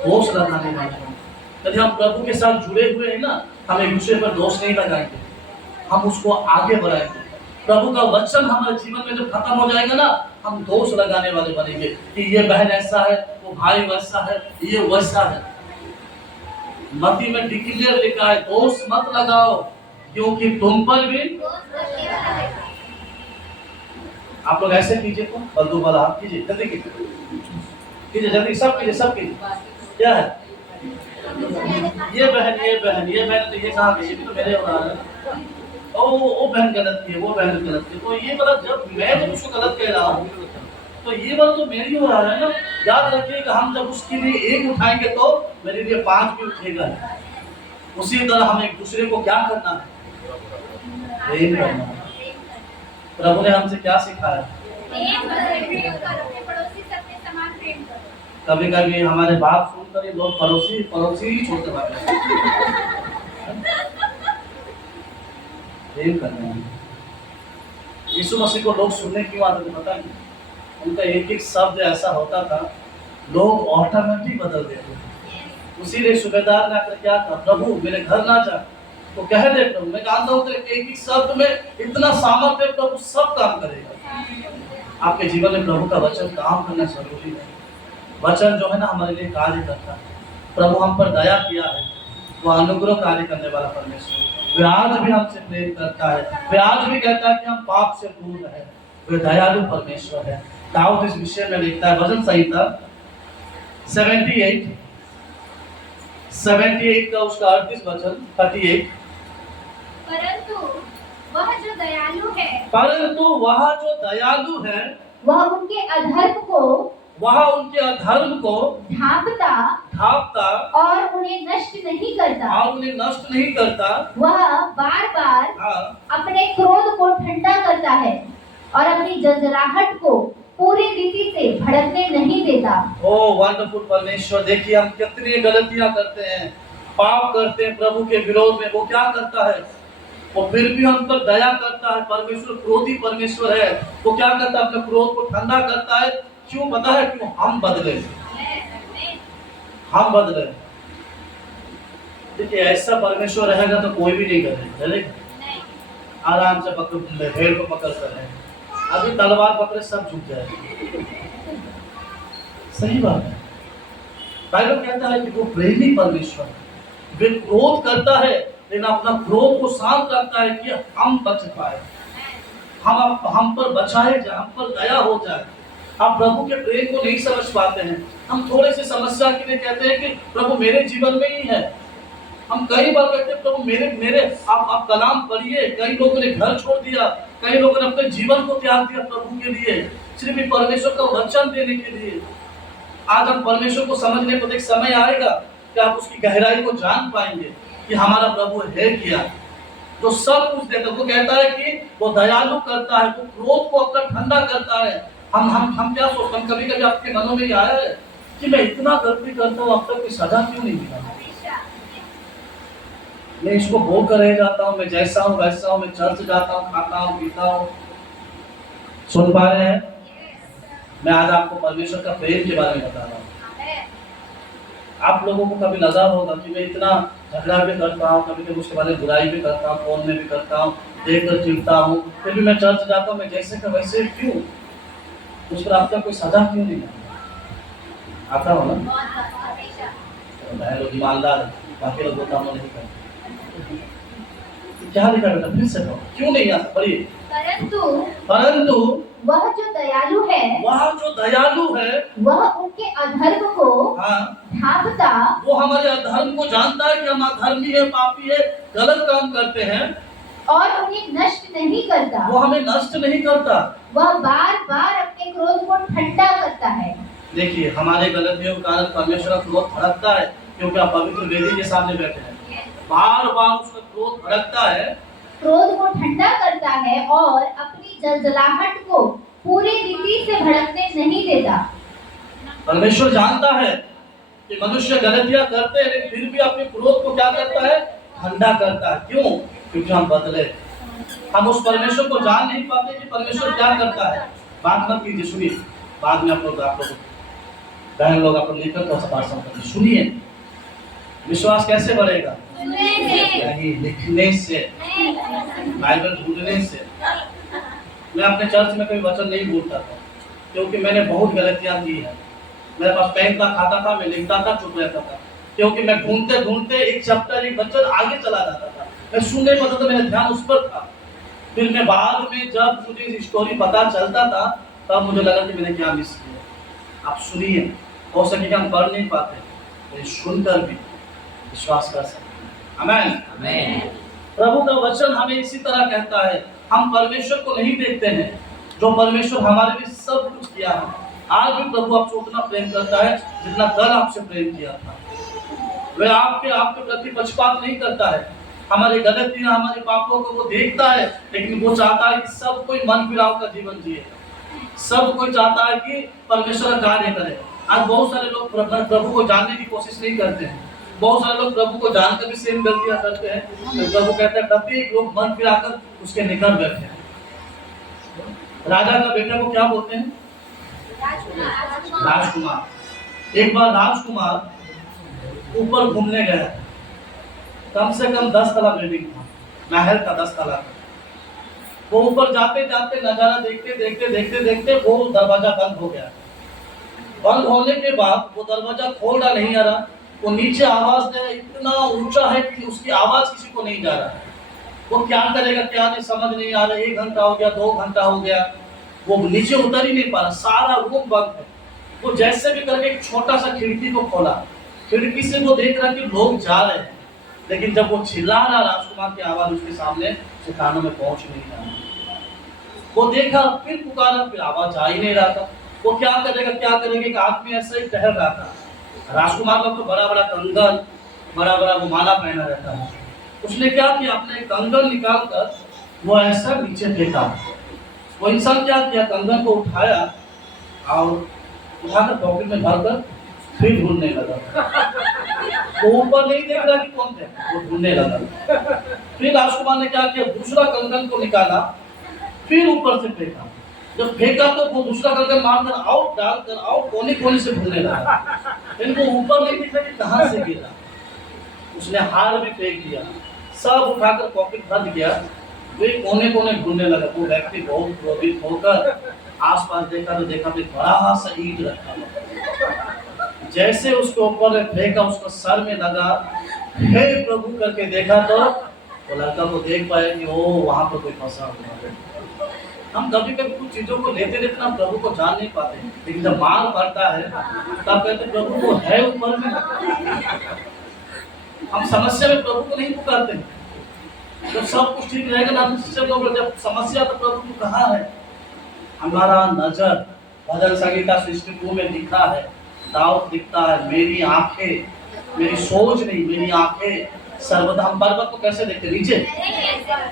दोष लगाने वाले। यदि हम प्रभु के साथ जुड़े हुए हैं ना, हम एक दूसरे पर दोष नहीं लगाएंगे, हम उसको आगे बढ़ाएंगे। प्रभु का वचन हमारे जीवन में जब खत्म हो जाएगा ना, हम दोष लगाने वाले बनेंगे कि ये बहन ऐसा है, वो भाई वैसा है, ये वैसा है। मत्ती में डिक्लेयर लिखा है, दोष मत लगाओ क्योंकि तुम पर भी। आप लोग ऐसे कीजिए, तो बंधु वाला हाथ कीजिए, जल्दी कीजिए जल्दी, सब कीजिए सब कीजिए। क्या है ये बहन तो ये कहा गई, ये भी तो मेरे हो रहा है। वो बहन गलत थी, वो बहन गलत थी, तो ये मतलब जब मैं उसको गलत कह रहा हूँ तो ये बात तो मेरी हो रहा है ना। याद रखिएगा, हम जब उसके लिए एक उठाएंगे तो मेरे लिए 5 भी उठेगा। उसी तरह हम एक दूसरे को क्या करना है, प्रेम करना है। प्रभु ने हमसे क्या सिखाया, कभी कभी हमारे बात सुनकर लोग पड़ोसी ही छोड़ते भागे। प्रेम करना है। यीशु मसीह को लोग सुनने की आदत पता नहीं, उनका एक एक शब्द ऐसा होता था लोग ऑटोमेटिक बदल देते थे। उसी लिए सूबेदार ने आकर क्या कहा, प्रभु मेरे घर ना जा, तो कह दे प्रभु मैं जानता हूँ एक एक शब्द में इतना सामर्थ्य है, प्रभु सब काम करेगा। आपके जीवन में प्रभु का वचन काम करना जरूरी है। वचन जो है ना हमारे लिए कार्य करता है। प्रभु हम पर दया किया है, वो अनुग्रह कार्य करने वाला परमेश्वर, वे आज भी हमसे प्रेम करता है, वे आज भी कहता है कि हम पाप से दूर रहे, वे दयालु परमेश्वर है। दाऊद इस विषय में लिखता है, भजन संहिता 78 का उसका 38 वचन 38। परंतु वह जो दयालु है, परंतु वह जो दयालु है, वह उनके अधर्म को ढांपता और उन्हें नष्ट नहीं करता। वह बार बार अपने क्रोध को ठंडा करता है और अपनी जलजलाहट को पूरी रीति से भड़कने नहीं देता। ओ वंडरफुल परमेश्वर, देखिए हम कितनी गलतियां करते हैं, पाप करते हैं प्रभु के विरोध में, वो क्या करता है, वो फिर भी हम पर दया करता है। परमेश्वर क्रोधी परमेश्वर है, वो क्या करता है, अपने क्रोध को ठंडा करता है। क्यों पता है? क्यों? हम बदले। देखिए ऐसा परमेश्वर रहेगा तो कोई भी नहीं करेगा, आराम से पकड़ भेड़ को पकड़ कर रहे, अभी तलवार पकड़े सब झुक जाएगा। सही बात है। बाइबल कहता है कि वो प्रेमी परमेश्वर है, वे क्रोध करता है लेकिन अपना क्रोध को शांत रखता है कि हम बच पाए, हम पर बचाए जाए, हम पर दया हो जाए। आप प्रभु के प्रेम को नहीं समझ पाते हैं। हम थोड़े से समस्या के लिए कहते हैं कि प्रभु मेरे जीवन में ही है। हम कई बार कहते हैं प्रभु मेरे आप कलाम पढ़िए। कई लोगों ने घर छोड़ दिया, कई लोगों ने अपने जीवन को त्याग दिया प्रभु के लिए, सिर्फ परमेश्वर का वचन देने के लिए। आज हम परमेश्वर को समझने को एक समय आएगा कि आप उसकी गहराई को जान पाएंगे कि हमारा प्रभु है क्या, तो सब कुछ देता। वो कहता है कि वो दयालु करता है, वो क्रोध को अपना ठंडा करता है। हम क्या सोचते हैं, कभी कभी आपके मनों में आया है कि मैं इतना गलती करता हूँ, अब तक कोई सजा क्यों नहीं मिला, मैं इसको भोग कर रह जाता हूँ, मैं जैसा हूँ वैसा हूँ, मैं चर्च जाता हूँ, खाता हूँ, पीता हूँ। सुन पा रहे हैं? मैं आज आपको परमेश्वर का प्रेम के बारे में बता रहा हूँ। आप लोगों को कभी नजर होगा कि मैं इतना झगड़ा भी करता हूँ, कभी कभी उसके बारे में बुराई भी करता हूँ, फोन में भी करता हूँ, देख कर चिढ़ता हूँ, फिर भी मैं चर्च जाता हूँ, मैं जैसे का वैसे क्यों, उस पर आपका कोई सजा क्यों नहीं आता हो ना? लोग ईमानदार, बाकी लोग बोलता नहीं करते। क्या लिखा बेटा, फिर से कहो, क्यों नहीं आता? पढ़िए। परंतु वह जो दयालु है, वह उनके अधर्म को ढांपता, वो हमारे अधर्म को जानता है कि हम अधर्मी है, पापी है, गलत काम करते हैं, और उन्हें नष्ट नहीं करता। वो हमें नष्ट नहीं करता, वह बार बार अपने क्रोध को ठंडा करता है। देखिए हमारे गलतियों के कारण परमेश्वर का क्रोध भड़कता है, क्योंकि आप पवित्र वेदी के सामने बैठे हैं। बार बार उसका क्रोध भड़कता है, क्रोध को ठंडा करता है और अपनी जलजलाहट को पूरी रीति से भड़कने नहीं देता। परमेश्वर जानता है कि मनुष्य गलतियां करते हैं, लेकिन फिर भी अपने क्रोध को क्या करता है, ठंडा करता है। क्यों? क्योंकि हम बदले, हम उस परमेश्वर को जान नहीं पाते कि परमेश्वर क्या करता है। बात मत कीजिए, सुनिए, बाद में आप लोग बहन लोग आप लोग लेकर तो भाषण करिए। सुनिए, विश्वास कैसे बढ़ेगा? लिखने से, बाइबल ढूंढने से। मैं अपने चर्च में कोई वचन नहीं बोलता था, क्योंकि मैंने बहुत गलतियां की है। मेरे पास पेन का खाता था, मैं लिखता था, चुप रहता था, क्योंकि मैं ढूंढते ढूंढते एक चैप्टर एक वचन आगे चला जाता था। मैं सुनने पता था, मेरा ध्यान उस पर था। फिर मैं बाद में जब मुझे स्टोरी पता चलता था, तब मुझे लगा कि मैंने क्या मिस किया। आप सुनिए, हो सके कि हम पढ़ नहीं पाते, लेकिन सुनकर भी विश्वास कर सकते। आमीन। प्रभु का वचन हमें इसी तरह कहता है। हम परमेश्वर को नहीं देखते हैं, जो परमेश्वर हमारे लिए सब कुछ किया है। आज भी प्रभु आपसे उतना प्रेम करता है जितना कल आपसे प्रेम किया था। वह आपके प्रति पक्षपात नहीं करता है। हमारी गलतियां, हमारे पापों को वो देखता है, लेकिन वो चाहता है कि सब कोई मन फिराव का जीवन जिए। सब कोई चाहता है कि परमेश्वर का कार्य करे। आज बहुत सारे लोग प्रभु को जानने की कोशिश नहीं करते हैं। बहुत सारे लोग प्रभु को जानकर भी सेम गलतियां करते हैं। तो प्रभु कहते हैं प्रत्येक लोग मन फिराकर उसके निकट बैठे हैं। राजा का बेटा को क्या बोलते हैं? राजकुमार। एक बार राजकुमार ऊपर घूमने गया, कम से कम 10 तला बिल्डिंग था, महल का 10 तला। वो ऊपर जाते जाते नजारा देखते देखते वो दरवाजा बंद हो गया। बंद होने के बाद वो दरवाजा खोला नहीं आ रहा, वो नीचे आवाज दे, इतना ऊंचा है कि उसकी आवाज किसी को नहीं जा रहा है। वो क्या करेगा क्या नहीं समझ नहीं आ रहा। 1 घंटा हो गया, 2 घंटा हो गया, वो नीचे उतर ही नहीं पा रहा, सारा रूम बंद है। वो जैसे भी करके एक छोटा सा खिड़की को खोला, खिड़की से वो देख रहा कि लोग जा रहे हैं, लेकिन जब वो चिल्ला रहा राजकुमार की आवाज उसके सामने से कानों में पहुंच नहीं रहा। वो देखा, फिर पुकारा, फिर आवाज आ ही नहीं रहा था। वो क्या करेगा क्या करेगा। एक आदमी ऐसे ही टहल रहा था। राजकुमार का तो बड़ा बड़ा कंगन, बड़ा बड़ा वो माला पहना रहता है। उसने क्या किया, अपने कंगन निकाल कर वो ऐसा नीचे फेंका। वो इंसान क्या किया, कंगन को उठाया और उठाकर पॉकेट में भरकर फिर ढूंढने लगा। वो ऊपर नहीं देख रहा कि कौन थे, वो ढूंढने लगा। फिर राजकुमार ने क्या किया, दूसरा कंगन को निकाला, फिर ऊपर से फेंका। जब फेंका तो वो दूसरा कंगन मारकर आउट डालकर आउट कोने कोने से ढूंढने लगा। इनको ऊपर नहीं दिख रहा कि कहां से गिरा। उसने हार भी फेंक दिया, सब उठाकर पॉकेट भर दिया, वे कोने कोने ढूंढने लगा। वो व्यक्ति बहुत क्रोधित होकर आसपास देखा तो देखा कि बड़ा सा ईंट रखा हुआ। जैसे उसके ऊपर फेंका, उसको सर में लगा, हे प्रभु करके देखा तो वो लड़का को देख पाया कि ओ वहां पर कोई फंसा हुआ है। हम कभी कभी कुछ चीजों को लेते लेते हम प्रभु को जान नहीं पाते, लेकिन जब मार पड़ता है तब कहते प्रभु वो है ऊपर में। हम समस्या में प्रभु को नहीं पुकारते। जब सब कुछ ठीक रहेगा ना, जब समस्या तो प्रभु को कहाँ है। हमारा नजर भजन संगीता 62 में लिखा है, दाऊद लिखता है, मेरी आंखें, मेरी सोच नहीं, मेरी आंखें सर्वदा। हम पर्वत को कैसे देखते, नीचे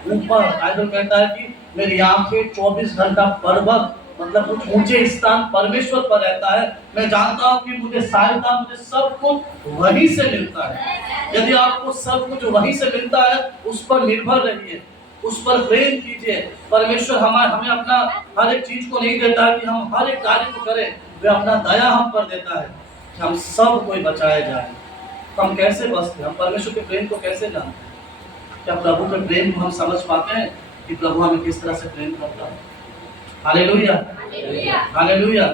ऊपर। बाइबल कहता है कि मेरी आंखें 24 घंटा पर्वत मतलब कुछ ऊंचे स्थान परमेश्वर पर रहता है। मैं जानता हूँ कि मुझे सहायता, मुझे सब कुछ वहीं से मिलता है। यदि आपको सब कुछ वहीं से मिलता है, उस पर निर्भर रहिए, उस पर प्रेम कीजिए। परमेश्वर हमें अपना हर एक चीज को नहीं देता है कि हम हर एक कार्य को करें, वे अपना दया हम पर देता है कि हम सब कोई बचाए जाए। तो हम कैसे बचते, हम परमेश्वर के प्रेम को कैसे जानते हैं? क्या प्रभु के प्रेम को हम समझ पाते हैं कि प्रभु हमें किस तरह से प्रेम करता है? Hallelujah, hallelujah,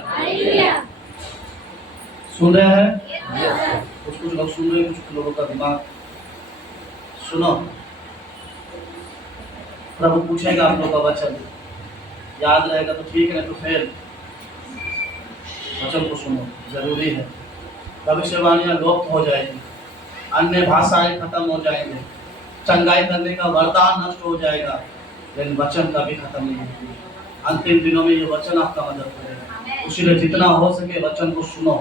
hallelujah. सुन रहे हैं? कुछ लोग सुन रहे हैं, कुछ लोगों का दिमाग सुनो। प्रभु पूछेगा आप लोग का वचन, याद रहेगा तो ठीक है, तो फिर वचन को सुनो, जरूरी है। भविष्यवाणियां लुप्त हो जाएगी, अन्य भाषाएं खत्म हो जाएंगे, चंगाई करने का वरदान नष्ट हो जाएगा, लेकिन वचन कभी खत्म नहीं होगी। अंतिम दिनों में ये वचन आपका मदद करेगा। इसलिए जितना हो सके वचन को सुनो,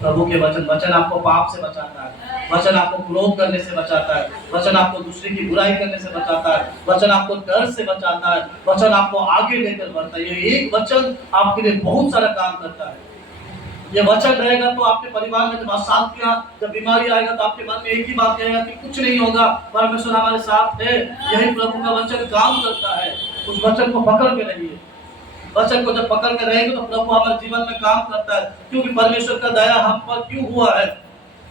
प्रभु के वचन। वचन आपको पाप से बचाता है, वचन आपको क्रोध करने से बचाता है, वचन आपको दूसरे की बुराई करने से बचाता है, वचन आपको डर से बचाता है, वचन आपको आगे लेकर बढ़ता है। ये एक वचन आपके लिए बहुत सारा काम करता है। ये वचन रहेगा तो आपके परिवार में जब अशांतियां, जब बीमारी आएगा तो आपके मन में एक ही बात कहेगा कि कुछ नहीं होगा, परमेश्वर हमारे साथ है। यही प्रभु का वचन काम करता है। उस वचन को पकड़ के रहिए। वचन को जब पकड़ के रहेंगे तो प्रभु हमारे जीवन में काम करता है। क्योंकि परमेश्वर का दया हम पर क्यों हुआ है,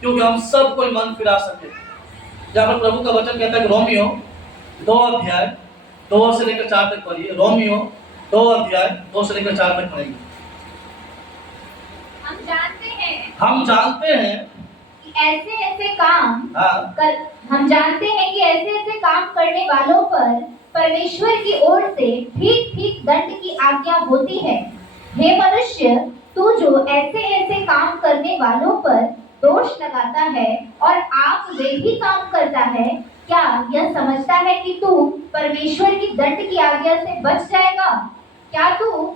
क्योंकि हम सब कोई मन फिरा सके। जहाँ पर प्रभु का वचन कहता है कि रोमियो 2 अध्याय 2 से लेकर 4 तक पढ़िए। रोमियो 2 अध्याय 2 से लेकर 4 तक पढ़ेंगे। हम जानते हैं कि ऐसे ऐसे काम हाँ। हम जानते हैं कि ऐसे ऐसे काम करने वालों पर परमेश्वर की ओर से ठीक ठीक दंड की आज्ञा होती है। हे मनुष्य, तू जो ऐसे ऐसे काम करने वालों पर दोष लगाता है और आप वे भी काम करता है, क्या यह समझता है कि तू परमेश्वर की दंड की आज्ञा से बच जाएगा? क्या तू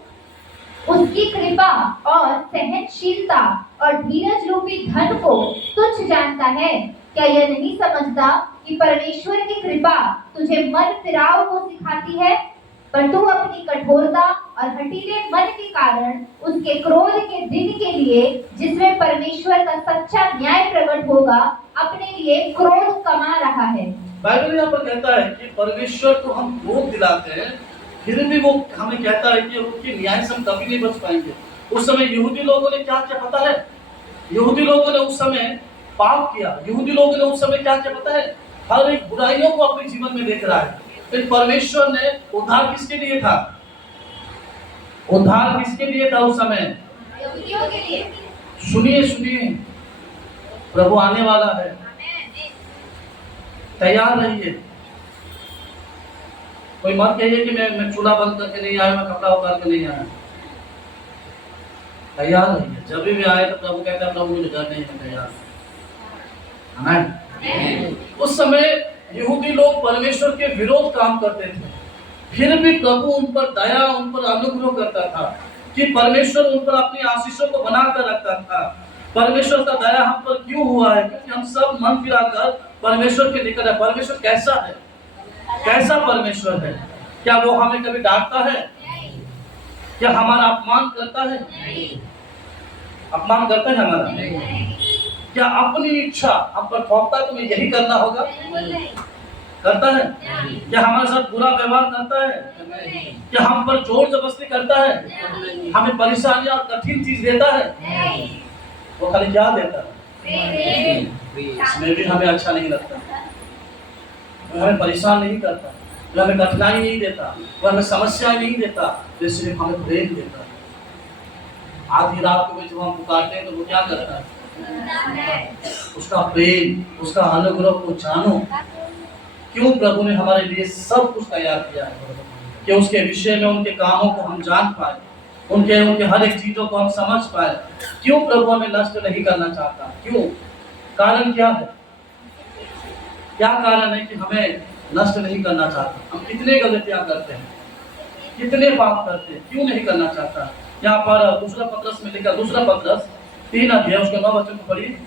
उसकी कृपा और सहनशीलता और धीरज रूपी धन को तुच्छ जानता है? क्या यह नहीं समझता कि परमेश्वर की कृपा तुझे मन फिराव को सिखाती है, पर तू अपनी कठोरता और हठीले मन के कारण उसके क्रोध के दिन के लिए, जिसमें परमेश्वर का सच्चा न्याय प्रकट होगा, अपने लिए क्रोध कमा रहा है। बाइबल यहाँ पर कहता है कि परमेश्वर को हम क्रोध दिलाते हैं, फिर भी वो हमें कहता है कि उनके न्याय से हम कभी नहीं बच पाएंगे। उस समय यहूदी लोगों ने क्या क्या पता है? यहूदी लोगों ने उस समय पाप किया। यहूदी लोगों ने उस समय क्या क्या पता है? हर एक बुराइयों को अपने जीवन में देख रहा है। फिर परमेश्वर ने उद्धार किसके लिए था? उद्धार किसके लिए था उस समय? यहूदियों के लिए। सुनिए सुनिए, प्रभु आने वाला है, तैयार रहिए। कोई मत कहिए कि मैं चूल्हा बंद करके नहीं आया, मैं कपड़ा उतार के नहीं आया। तैयार रहिए। जब भी आए तो प्रभु कहता है प्रभु मुझे डर नहीं है, तैयार। आमीन। उस समय यहूदी लोग परमेश्वर के विरोध काम करते थे, फिर भी प्रभु उन पर दया, उन पर अनुग्रह करता था कि परमेश्वर उन पर अपनी आशीषों को बनाकर रखता था। परमेश्वर का दया हम पर क्यों हुआ है? क्योंकि हम सब मन फिराकर परमेश्वर के निकट है। परमेश्वर कैसा है? कैसा परमेश्वर है? क्या वो हमें कभी डांटता है? क्या हमारा अपमान करता है? अपमान करता है हमारा? क्या अपनी इच्छा हम पर थोपता है तुम्हें यही करना होगा? करता है? क्या हमारे साथ बुरा व्यवहार करता है? क्या हम पर जोर जबरदस्ती करता है? हमें परेशानियां और कठिन चीज देता है? वो खाली क्या देता है? इसमें भी हमें अच्छा नहीं लगता। वो हमें परेशान नहीं करता, वो हमें कठिनाई नहीं देता, वो हमें समस्याएं नहीं देता, वो सिर्फ हमें प्रेम देता है। आधी रात को जब हम पुकारते हैं तो वो क्या करता है? उसका प्रेम, उसका अनुग्रह को जानो। क्यों प्रभु ने हमारे लिए सब कुछ तैयार किया है कि उसके विषय में, उनके कामों को हम जान पाए, उनके हर एक चीजों को हम समझ पाए। क्यों प्रभु हमें नष्ट नहीं करना चाहता? क्यों? कारण क्या है? क्या कारण है कि हमें नष्ट नहीं करना चाहता? हम कितने गलतियां करते हैं, कितने पाप करते हैं, क्यों नहीं करना चाहता? यहाँ पर दूसरा पत्रस में लिखा, दूसरा पत्रस 3 अध्याय उसके 9 वचन को पढ़िए।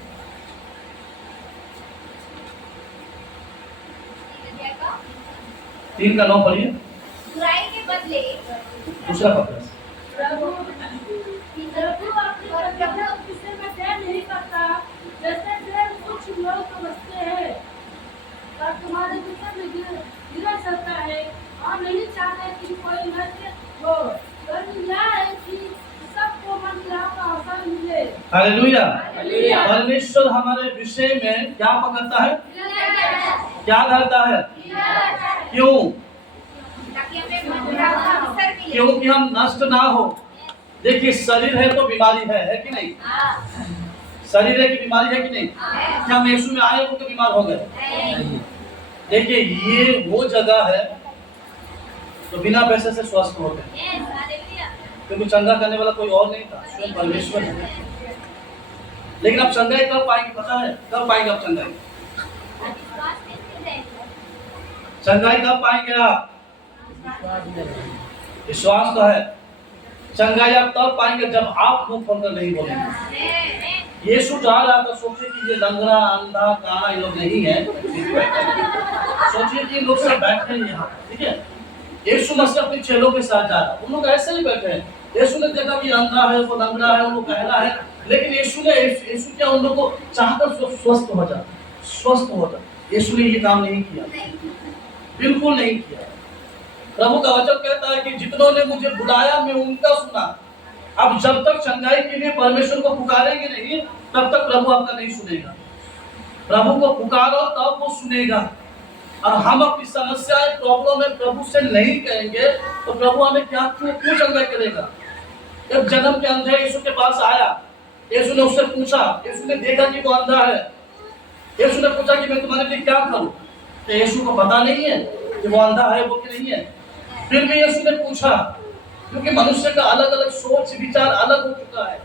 3 का 9 पढ़िए। बुराई के बदले दूसरा पत्रस प्रभु अपने विषय में प्रेम नहीं करता, जैसे प्रेम कुछ लोग समझते हैं, और तुम्हारे विषय में गिरा सकता है। हम नहीं चाहते कि कोई नष्ट हो, बल्कि यह है कि सबको मन की राह का अवसर मिले। हालेलुया। परमेश्वर हमारे विषय में क्या पकड़ता है? क्या करता है? क्यों? क्योंकि हम नष्ट ना हो। देखिए, शरीर है तो बीमारी है कि नहीं? शरीर है कि बीमारी है कि नहीं? क्या हम यीशु में आए हो तो बीमार हो गए? देखिए, ये वो जगह है तो बिना पैसे से स्वस्थ हो गए, क्योंकि चंगा करने वाला कोई और नहीं था, स्वयं परमेश्वर है। लेकिन आप चंगाई कब पाएंगे? पता है कब पाएंगे आप चंगाई? चंगाई कब पाएंगे आप? विश्वास तो है। चंगाई आप तब पाएंगे जब आप मुंह खोलकर नहीं बोलेंगे। यीशु जा रहा था, सोचिए कि ये लंगड़ा, अंधा, काना ये लोग नहीं है, सोचिए कि लोग सब बैठे हैं यहाँ, ठीक है? यीशु मसीह अपने चेलों के साथ जा रहा है, उन लोग ऐसे ही बैठे हैं। यीशु ने देखा कि अंधा है, वो लंगड़ा है, वो बहरा है, लेकिन यीशु क्या उन लोगों को चाहकर स्वस्थ हो जा, स्वस्थ हो जा। यीशु ने ये काम नहीं किया, बिल्कुल नहीं किया। प्रभु का वचन कहता है कि जितनों ने मुझे बुलाया मैं उनका सुना। अब जब तक चंगाई के लिए परमेश्वर को पुकारेंगे नहीं, तब तक प्रभु आपका नहीं सुनेगा। प्रभु को पुकारो तब वो सुनेगा। और हम अपनी समस्याएं, प्रॉब्लम में प्रभु से नहीं कहेंगे तो प्रभु हमें क्यों चंगाई करेगा? जब जन्म के अंधे यीशु के पास आया, यीशु ने उससे पूछा, यीशु ने देखा कि वो अंधा है, यीशु ने पूछा कि मैं तुम्हारे लिए क्या करूं? तो यीशु को पता नहीं है कि वो अंधा है वो कि नहीं है। फिर भी यीशु ने पूछा, क्योंकि मनुष्य का अलग अलग सोच विचार अलग हो चुका है।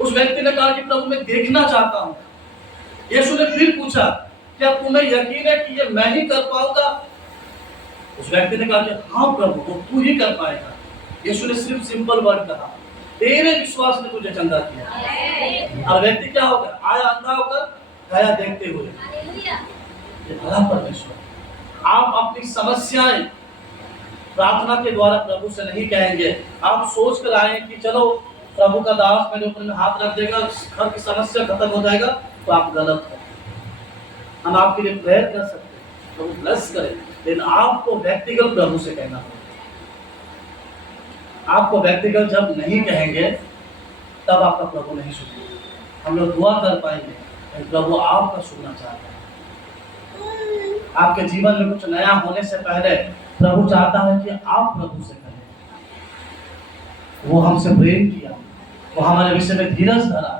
उस व्यक्ति ने कहा कि प्रभु मैं देखना चाहता हूँ। यीशु ने फिर पूछा, क्या तुम्हें यकीन है कि ये मैं ही कर पाऊंगा? उस व्यक्ति ने कहा कि हाँ प्रभु, वो तू ही कर पाएगा। यीशु ने सिर्फ सिंपल वर्ड कहा, तेरे विश्वास ने तुझे चंगा किया। और व्यक्ति क्या होगा? आया अंधा होकर, गया देखते हुए। ये भला परमेश्वर। आप अपनी समस्याएं प्रार्थना के द्वारा प्रभु से नहीं कहेंगे। आप सोच कर आए कि चलो प्रभु का दास मेरे ऊपर में हाथ रख देगा, घर की समस्या खत्म हो जाएगा, तो आप गलत हैं। हम आपके लिए प्रेयर कर सकते हैं, प्रभु ब्लेस करे, लेकिन आपको व्यक्तिगत प्रभु से कहना होगा। आपको व्यक्तिगत जब नहीं कहेंगे तब आपका प्रभु नहीं सुनेगा। हम लोग दुआ कर पाएंगे, लेकिन प्रभु आपका सुनना चाहता है। आपके जीवन में कुछ नया होने से पहले प्रभु चाहता है कि आप प्रभु से कहें। वो हमसे प्रेम किया, वो हमारे विषय में धीरज धरा,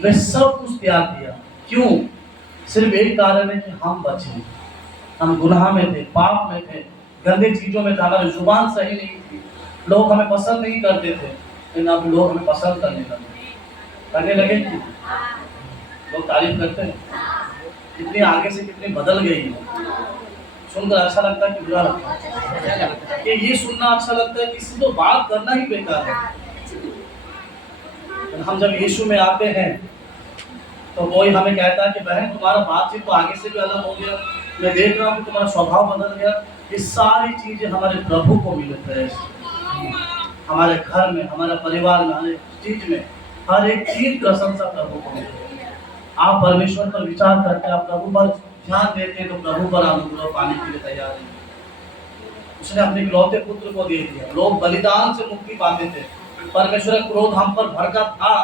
वे सब कुछ त्याग दिया। क्यों? सिर्फ एक कारण है कि हम बचे, हम गुनाह में थे, पाप में थे, गंदे चीजों में थे, हमारी जुबान सही नहीं थी, लोग हमें पसंद नहीं करते थे, लेकिन अब लोग हमें पसंद करने लगे कि लोग तारीफ करते हैं, कितनी आगे से कितनी बदल गई है। सुनकर अच्छा लगता है कि बुरा लगता है? कि ये सुनना अच्छा लगता है, किसी तो बात करना ही बेकार है। हम जब यीशु में आते हैं तो कोई हमें कहता है कि बहन तुम्हारा बातचीत तो आगे से भी अलग हो गया, मैं देख रहा हूँ कि तुम्हारा स्वभाव बदल गया। ये सारी चीजें हमारे प्रभु को मिलते हैं, हमारे घर में, हमारे परिवार में, हर एक चीज में, हर एक चीज प्रशंसा प्रभु को मिलती है। आप परमेश्वर पर विचार करते हैं, आप प्रभु पर ध्यान देते हैं, तो प्रभु पर अनुग्रह पाने के लिए तैयार है। उसने अपने इकलौते पुत्र को दे दिया। लोग बलिदान से मुक्ति पाते थे, परमेश्वर का क्रोध हम पर भड़का था,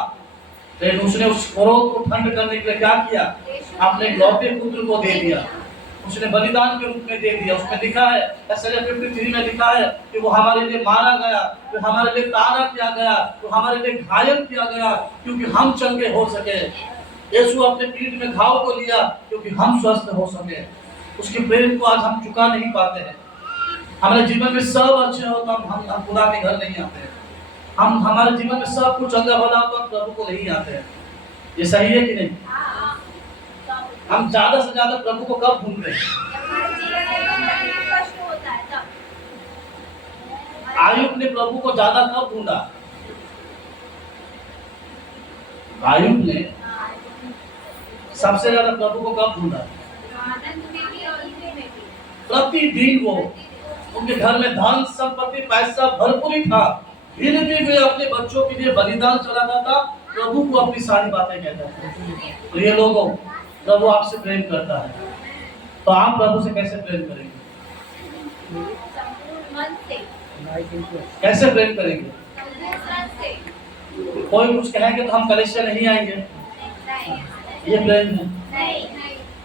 लेकिन उसने उस क्रोध को ठंड करने के लिए क्या किया? अपने इकलौते पुत्र को दे दिया, उसने बलिदान के रूप में दे दिया। उसमें लिखा है, Isaiah 53 में लिखा है कि वो हमारे लिए मारा गया, वो हमारे लिए ताड़ा किया गया, वो हमारे लिए घायल किया गया, क्योंकि हम चंगे हो सके। यीशु अपने पीठ में घाव को लिया क्योंकि हम स्वस्थ हो सके। उसके प्रेम को आज हम चुका नहीं पाते हैं। हमारे जीवन में सब अच्छे हो तो हम खुदा के घर नहीं आते हैं। हम हमारे जीवन में सब कुछ चंगा भला हो तो हम प्रभु को नहीं आते हैं। ये सही है कि नहीं? हम ज्यादा से ज्यादा प्रभु को कब ढूंढते हैं? आयुब ने प्रभु को ज्यादा कब ढूंढा? आयुब ने सबसे ज्यादा प्रभु को कब ढूंढा? प्रतिदिन वो, उनके घर में धन संपत्ति पैसा भरपूर ही था, फिर भी वे अपने बच्चों के लिए बलिदान चढ़ाता था, प्रभु को अपनी सारी बातें कहता था। प्रिय लोगों, प्रभु आपसे प्रेम करता है, तो आप प्रभु से कैसे प्रेम करेंगे? कैसे प्रेम करेंगे? कोई कुछ कहेंगे तो हम कलेक्शन नहीं आएंगे, ये प्रेम है।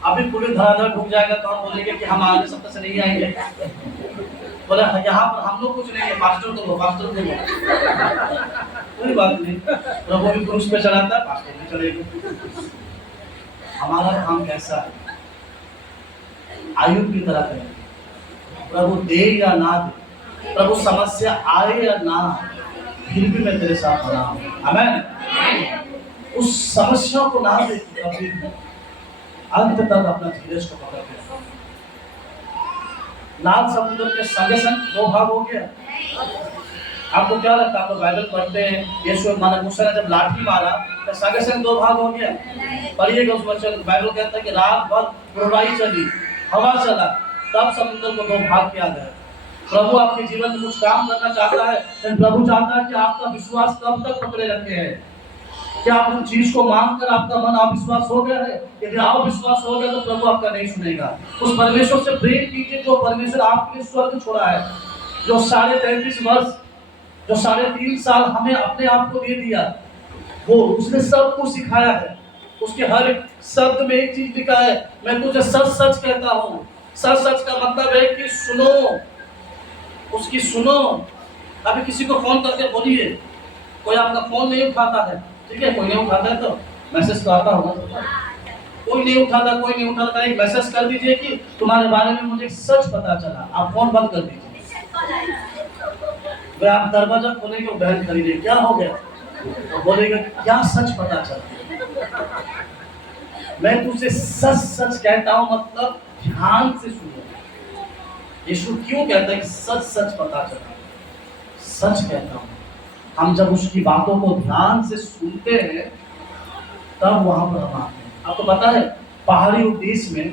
अभी पूरी धराधर ढूंढ जाएगा तो हम बोलेंगे कि हम आगे सप्ताह से नहीं आएंगे। बोले यहाँ पर हम लोग कुछ नहीं है, पास्टर को लो, पास्टर को लो। कोई बात नहीं, प्रभु भी क्रूस पे चढ़ाता है, पास्टर भी चढ़ेगा। हमारा काम कैसा है? आयुब की तरह करें, प्रभु दे या ना दे, प्रभु समस्या आए या ना, फिर भी मैं तेरे साथ खड़ा हूं। आमीन। उस समस्या को ना दे, कभी अंत तक अपना धीरज को पकड़ के। लाल समुद्र के संगे संग दो भाग हो गया। आपको क्या लगता है? आप बाइबल पढ़ते हैं, यीशु माने मूसा ने जब लाठी मारा तो संगे संग दो भाग हो गया। पढ़िएगा उस वचन, बाइबल कहता है कि रात भर प्रवाही चली, हवा चला, तब समुद्र को दो भाग किया गया। प्रभु आपके जीवन में कुछ काम करना चाहता है, लेकिन प्रभु चाहता है कि आपका विश्वास कब तक पकड़े रखे है। क्या आप उस चीज को मांगकर आपका मन अविश्वास हो गया है? यदि अविश्वास हो गया तो प्रभु आपका नहीं सुनेगा। उस परमेश्वर से प्रेम कीजिए जो परमेश्वर आपके लिए स्वर्ग छोड़ा है, जो 33.5 वर्ष, जो 3.5 साल हमें अपने आप को दे दिया, वो उसने सब कुछ सिखाया है। उसके हर एक शब्द में एक चीज लिखा है, मैं तुझे सच सच कहता हूँ। सच सच का मतलब है कि सुनो, उसकी सुनो। अभी किसी को फोन करके बोलिए, कोई आपका फोन नहीं उठाता है, ठीक है, कोई नहीं उठाता है तो मैसेज तो आता होगा। कोई नहीं उठाता, कोई नहीं उठाता, एक मैसेज कर दीजिए कि तुम्हारे बारे में मुझे सच पता चला, आप फोन बंद कर दीजिए। वे आप दरवाजा खोलेंगे, वो बहन खरीदे, क्या हो गया? तो बोलेगा क्या सच पता चला? मैं तुझे सच सच कहता हूँ, मतलब ध्यान से सुनो। यीशु क्यों कहता है कि सच सच पता चला? सच कहता हूँ, हम जब उसकी बातों को ध्यान से सुनते हैं तब वहां पर हम आते हैं। आपको पता है, पहाड़ी उपदेश में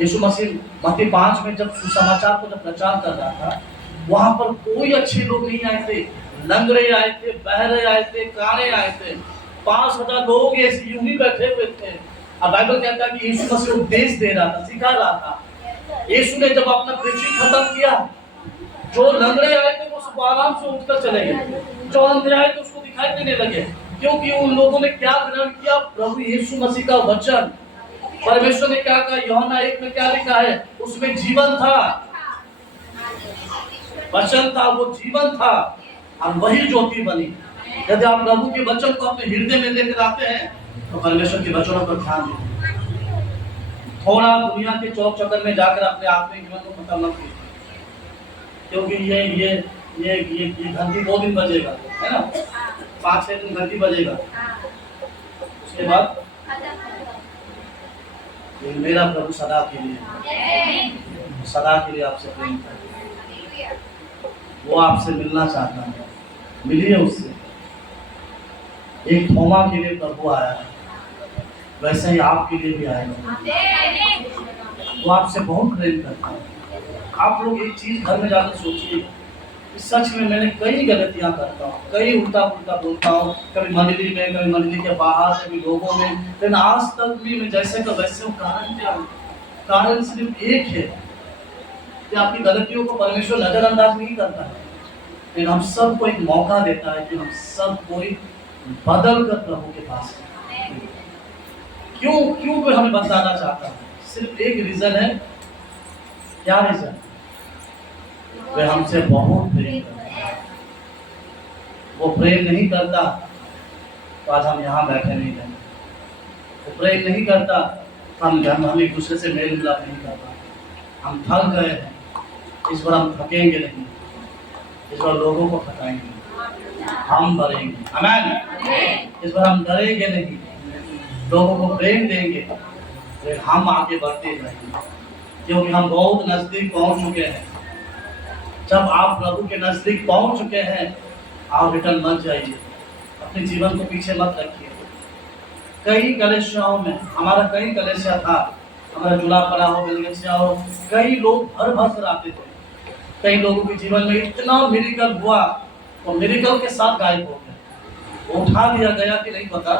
यीशु मसीह मत्ती 5 में जब सुसमाचार को जब प्रचार कर रहा था, वहां पर कोई अच्छे लोग नहीं आए थे। लंगड़े आए थे, बहरे आए थे, काने आए थे, 5000 लोग ऐसे यूं ही बैठे हुए थे। अब बाइबल कहता है कि यीशु मसीह उपदेश दे रहा था, सिखा रहा था। यीशु ने जब अपना प्रीचिंग खत्म किया, जो लंगड़े आए थे वो आराम से उठकर चले गए, जो अंधे आए थे उसको दिखाई देने लगे, क्योंकि उन लोगों ने क्या ग्रहण किया? प्रभु यीशु मसीह का वचन। परमेश्वर ने क्या कहा? यूहन्ना 1 में क्या लिखा है? उसमें जीवन था, वचन था, वो जीवन था, और वही ज्योति बनी। यदि आप प्रभु के वचन को अपने हृदय में लेकर आते हैं तो परमेश्वर के वचनों पर ध्यान दें। थोड़ा दुनिया के चौक चक्कर में जाकर अपने आत्मिक जीवन को खत्म मत कीजिए, क्योंकि ये घंटी 2 दिन बजेगा, है ना, 5-6 दिन घंटी बजेगा, उसके बाद ये मेरा प्रभु सदा के लिए, सदा के लिए आपसे प्रेम करता है, वो आपसे मिलना चाहता है, मिलिए उससे। एक थोमा के लिए प्रभु आया है, वैसे ही आपके लिए भी आएगा। वो आपसे बहुत प्रेम करता है। आप लोग एक चीज घर में जाकर सोचिए कि सच में मैंने कई गलतियां करता हूँ, कई उल्टा पुल्टा बोलता हूँ, कभी मंडली में, कभी मंडली के बाहर, कभी लोगों में, लेकिन आज तक भी मैं जैसे का वैसे हूँ। कारण क्या है? कारण सिर्फ एक है कि आपकी गलतियों को परमेश्वर नजरअंदाज नहीं करता है, लेकिन हम सबको एक मौका देता है कि हम सब कोई बदल कर प्रभु के पास आए। क्यों कोई हमें बदलाना चाहता है? सिर्फ एक रीजन है। क्या रीजन? वे हमसे बहुत प्रेम करता है। वो प्रेम नहीं करता तो आज हम यहाँ बैठे नहीं रहेंगे। वो प्रेम नहीं करता हम एक दूसरे से मेल मिलाप नहीं करता। हम थक गए हैं, इस बार हम थकेंगे नहीं, इस बार लोगों को थकाएंगे, हम बढ़ेंगे। आमीन। इस बार हम डरेंगे नहीं, लोगों को प्रेम देंगे, फिर हम आगे बढ़ते रहेंगे, क्योंकि हम बहुत नजदीक पहुंच चुके हैं। जब आप प्रभु के नजदीक पहुंच चुके हैं, आप रिटर्न मत जाइए, अपने जीवन को पीछे मत रखिए। कई कलेशियाओं में हमारा कई कलेशिया था, हमारा जुला पड़ा हो, कलेशिया हो, कई लोग भर भर कर आते थे। कई लोगों के जीवन में इतना मिरेकल हुआ और मिरेकल के साथ गायब हो गए। उठा लिया गया कि नहीं पता,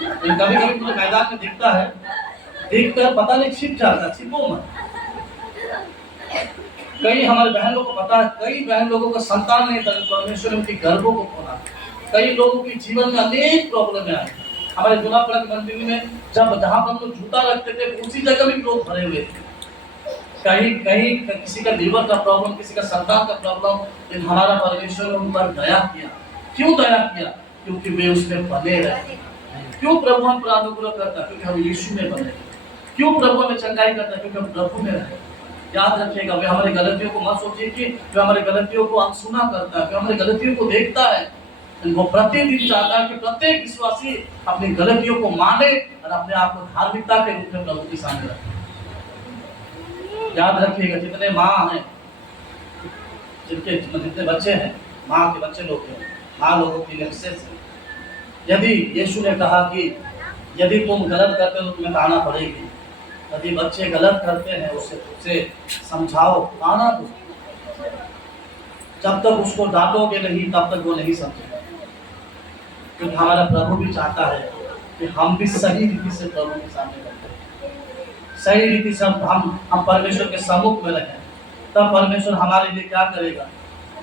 लेकिन कभी कभी तो मैदान में दिखता है, देख कर पता नहीं छिप जाता। छिपो मत। कई हमारे बहन लोगों को पता है, कई बहन लोगों का संतान नहीं था, परमेश्वर ने उनकी गर्भों को खोला। कई लोगों के जीवन में अनेक प्रॉब्लम आई। हमारे जुलापड़ा के मंदिर में जब जहाँ पर हम लोग जूता रखते थे, उसी जगह भी लोग भरे हुए थे। कहीं किसी का लीवर का प्रॉब्लम, किसी का संतान का प्रॉब्लम, लेकिन हमारा परमेश्वर ने उन पर दया किया। क्यों दया किया? क्योंकि वे उसमें बने रहे। क्यों प्रभु हम पर अनुग्रह करता? क्योंकि हम यीशु में बने। क्यों प्रभु हमें चंगाई करता? क्योंकि हम प्रभु में रहे। याद रखिएगा, वे हमारी गलतियों को मत सोचिए कि वे हमारी गलतियों को अनसुना करता है। वे हमारी गलतियों को देखता है। वो प्रतिदिन चाहता है कि प्रत्येक विश्वासी अपनी गलतियों को माने और अपने आप को धार्मिकता के रूप में प्रभु के सामने रखे। याद रखिएगा, जितने माँ हैं, जितने बच्चे हैं, माँ के बच्चे लोग हैं, माँ लोगों के लिए विशेष है। यदि यीशु ने कहा कि यदि तुम गलत करते हो तो तुम्हें ताना पड़ेगी। यदि बच्चे गलत करते हैं, उससे समझाओ, ताना दो। जब तक उसको डांटोगे नहीं, तब तक वो नहीं समझेगा। क्योंकि हमारा प्रभु भी चाहता है कि हम भी सही रीति से प्रभु के सामने रहें, सही रीति से हम परमेश्वर के सम्मुख में रहें। तब परमेश्वर हमारे लिए क्या करेगा?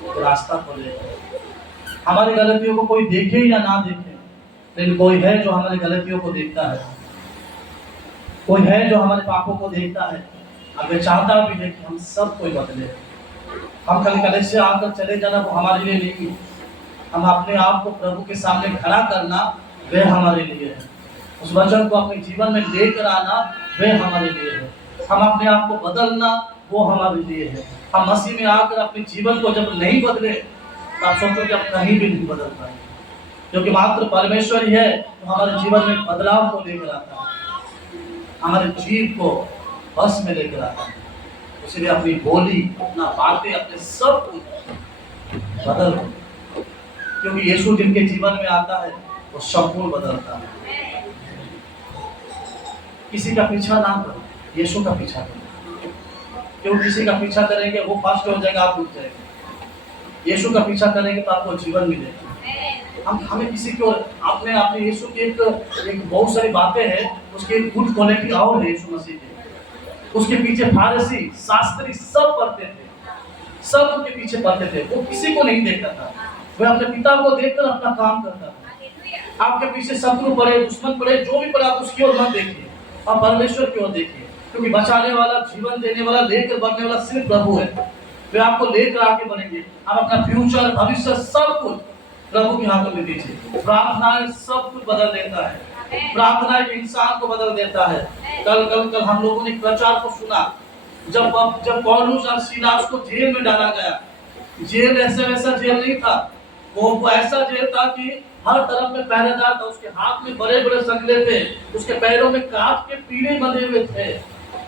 वो रास्ता खोलेगा। हमारी गलतियों को कोई देखे या ना देखे, लेकिन कोई है जो हमारी गलतियों को देखता है, कोई है जो हमारे पापों को देखता है। अगर चाहता भी है कि हम सब कोई बदले। हम कल कलेश से आकर चले जाना वो हमारे लिए नहीं, हम अपने आप को प्रभु के सामने खड़ा करना वे हमारे लिए है। उस वचन को अपने जीवन में लेकर आना वे हमारे लिए है। हम अपने आप को बदलना वो हमारे लिए है। हम मसीह में आकर अपने जीवन को जब नहीं बदले, तब सोचो कि अब कहीं भी नहीं बदल पाए, क्योंकि मात्र परमेश्वर ही है तो हमारे जीवन में बदलाव को लेकर आता है, हमारे जीव को बस में लेकर आता है। इसलिए अपनी बोली, अपना बातें, अपने सब कुछ बदल, क्योंकि यीशु जिनके जीवन में आता है वो संपूर्ण बदलता है। किसी का पीछा ना करो, यीशु का पीछा करो। क्यों किसी का पीछा करेंगे वो फर्स्ट हो जाएगा, आप रुक जाएंगे। यीशु का पीछा करेंगे तो आपको जीवन मिलेगा। हमें किसी को अपने यीशु की एक बहुत सारी बातें हैं, उसकी एक गुड क्वालिटी और है यीशु मसीह की। उसके पीछे फारसी शास्त्री सब पढ़ते थे, सब उनके पीछे पढ़ते थे। वो किसी को नहीं देखता था, वह अपने पिता को देखकर अपना काम करता था। आपके पीछे शत्रु पड़े, दुश्मन पड़े, जो भी पड़े, आप उसकी ओर मत देखिए, आप परमेश्वर की ओर देखिए, क्योंकि बचाने वाला, जीवन देने वाला, लेकर बढ़ने वाला सिर्फ प्रभु है। वे आपको लेकर आगे बढ़ेंगे। आप अपना फ्यूचर, भविष्य सब कुछ प्रभु के हाथों में दीजिए। प्रार्थनाएं सब कुछ बदल देता है। प्रार्थना एक इंसान को बदल देता है। कल हम लोगों ने प्रचार को सुना, जब पौलुस और सीलास को जेल में डाला गया। जेल ऐसा वैसा जेल नहीं था, वो ऐसा जेल था कि हर तरफ में पहरेदार था, उसके हाथ में बड़े बड़े संगले थे, उसके पैरों में काठ के पीड़े बंधे हुए थे।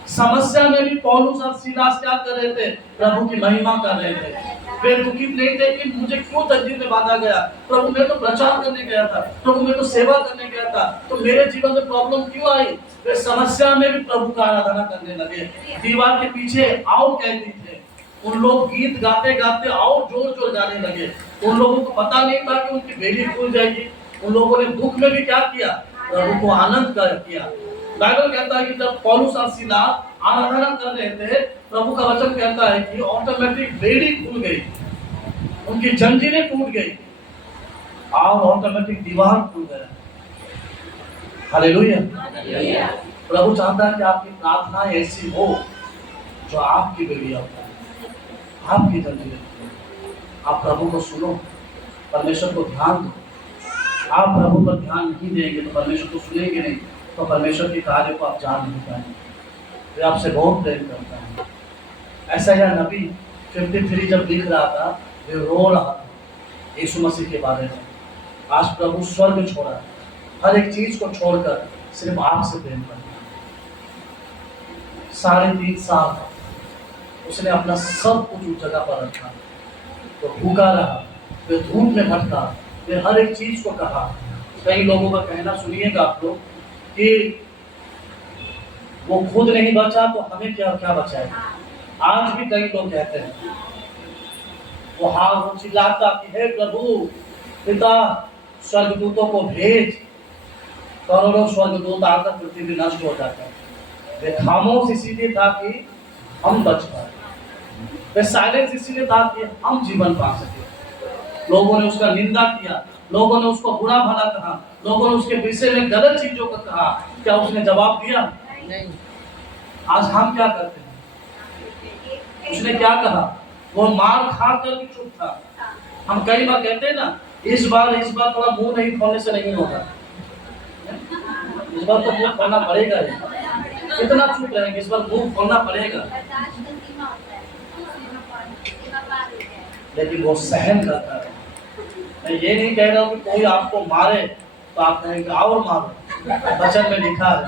समस्या में भी पौलुस और सीलास क्या कर रहे थे? प्रभु की महिमा कर रहे थे। वे दुखित नहीं थे कि मुझे क्यों तंजीर में बांधा गया, प्रभु मैं तो प्रचार करने गया था, प्रभु मैं तो सेवा करने गया था, तो मेरे जीवन में प्रॉब्लम क्यों आई? वे समस्या में भी प्रभु का आराधना करने लगे। दीवार के पीछे और कैदी थे, उन लोग गीत गाते गाते और जोर जोर गाने लगे। उन लोगों को पता नहीं था कि उनकी बेड़ी खुल जाएगी। उन लोगों ने दुख में भी क्या किया? प्रभु को आनंद कर किया। बाइबल कहता है कि जब पौलुस और सीलास आराधना कर रहे थे, प्रभु का वचन कहता है कि ऑटोमेटिक बेड़ी खुल गई, उनकी जंजीरें टूट गई और ऑटोमेटिक दीवार खुल गया। हालेलुया। प्रभु चाहता है कि आपकी प्रार्थना ऐसी हो जो आपकी बेड़ियां हो, आपकी जंजीरें। आप प्रभु को सुनो, परमेश्वर को ध्यान दो। आप प्रभु पर ध्यान नहीं देंगे तो परमेश्वर को सुनेंगे नहीं, तो परमेश्वर के कार्य को आप जान नहीं पाएंगे। वे आपसे बहुत प्रेम करता है। ऐसा यह नबी 53 जब लिख रहा था, वे रो रहा था यीशु मसीह के बारे में। आज प्रभु स्वर्ग छोड़ा, हर एक चीज को छोड़कर सिर्फ आपसे प्रेम करता है। 3.5 साल उसने अपना सब कुछ उस जगह पर रखा, तो भूखा रहा, वे धूप में भटका, वे हर एक चीज को कहा। कई लोगों का कहना सुनिएगा आप लोग कि वो खुद नहीं बचा तो हमें क्या क्या बचाए। आज भी कई लोग कहते हैं, वो चिल्लाता कि हे प्रभु पिता स्वर्गदूतों को भेज, करोड़ों स्वर्गदूत आकर पृथ्वी नष्ट हो जाता है। वे खामोश इसीलिए था कि हम बच पाए, वे साइलेंस इसीलिए था कि हम जीवन पा सके। लोगों ने उसका निंदा किया, लोगों ने उसको बुरा भला कहा, लोगों ने उसके विषय में गलत चीजों को कहा। क्या उसने जवाब दिया? नहीं। आज हम क्या करते हैं? उसने क्या कहा? वो मार खा कर भी चुप था। हम कई बार कहते हैं ना, इस बार थोड़ा मुंह नहीं खोलने से नहीं होगा, इस बार तो मुंह खोलना पड़ेगा ही। कितना चुप रहेंगे, इस बार मुंह खोलना पड़ेगा। लेकिन वो सहन करता है। मैं ये नहीं कह रहा हूँ कि कोई आपको मारे तो आप कहेंगे और मारो, वचन में लिखा है।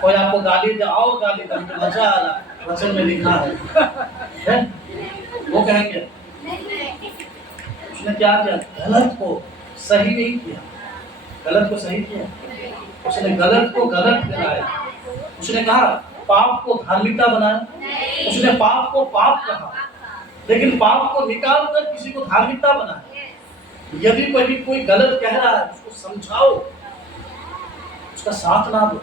कोई आपको गाली दे, आओ गाली दे, मजा आ रहा, वचन में लिखा है? वो कहेंगे। उसने क्या किया? गलत को सही नहीं किया, गलत को सही किया। उसने गलत को गलत कराया। उसने कहा पाप को धार्मिकता बनाया, उसने पाप को पाप कहा, लेकिन पाप को निकाल कर किसी को धार्मिकता बनाया। यदि कोई गलत कह रहा है उसको समझाओ, उसका साथ ना दो,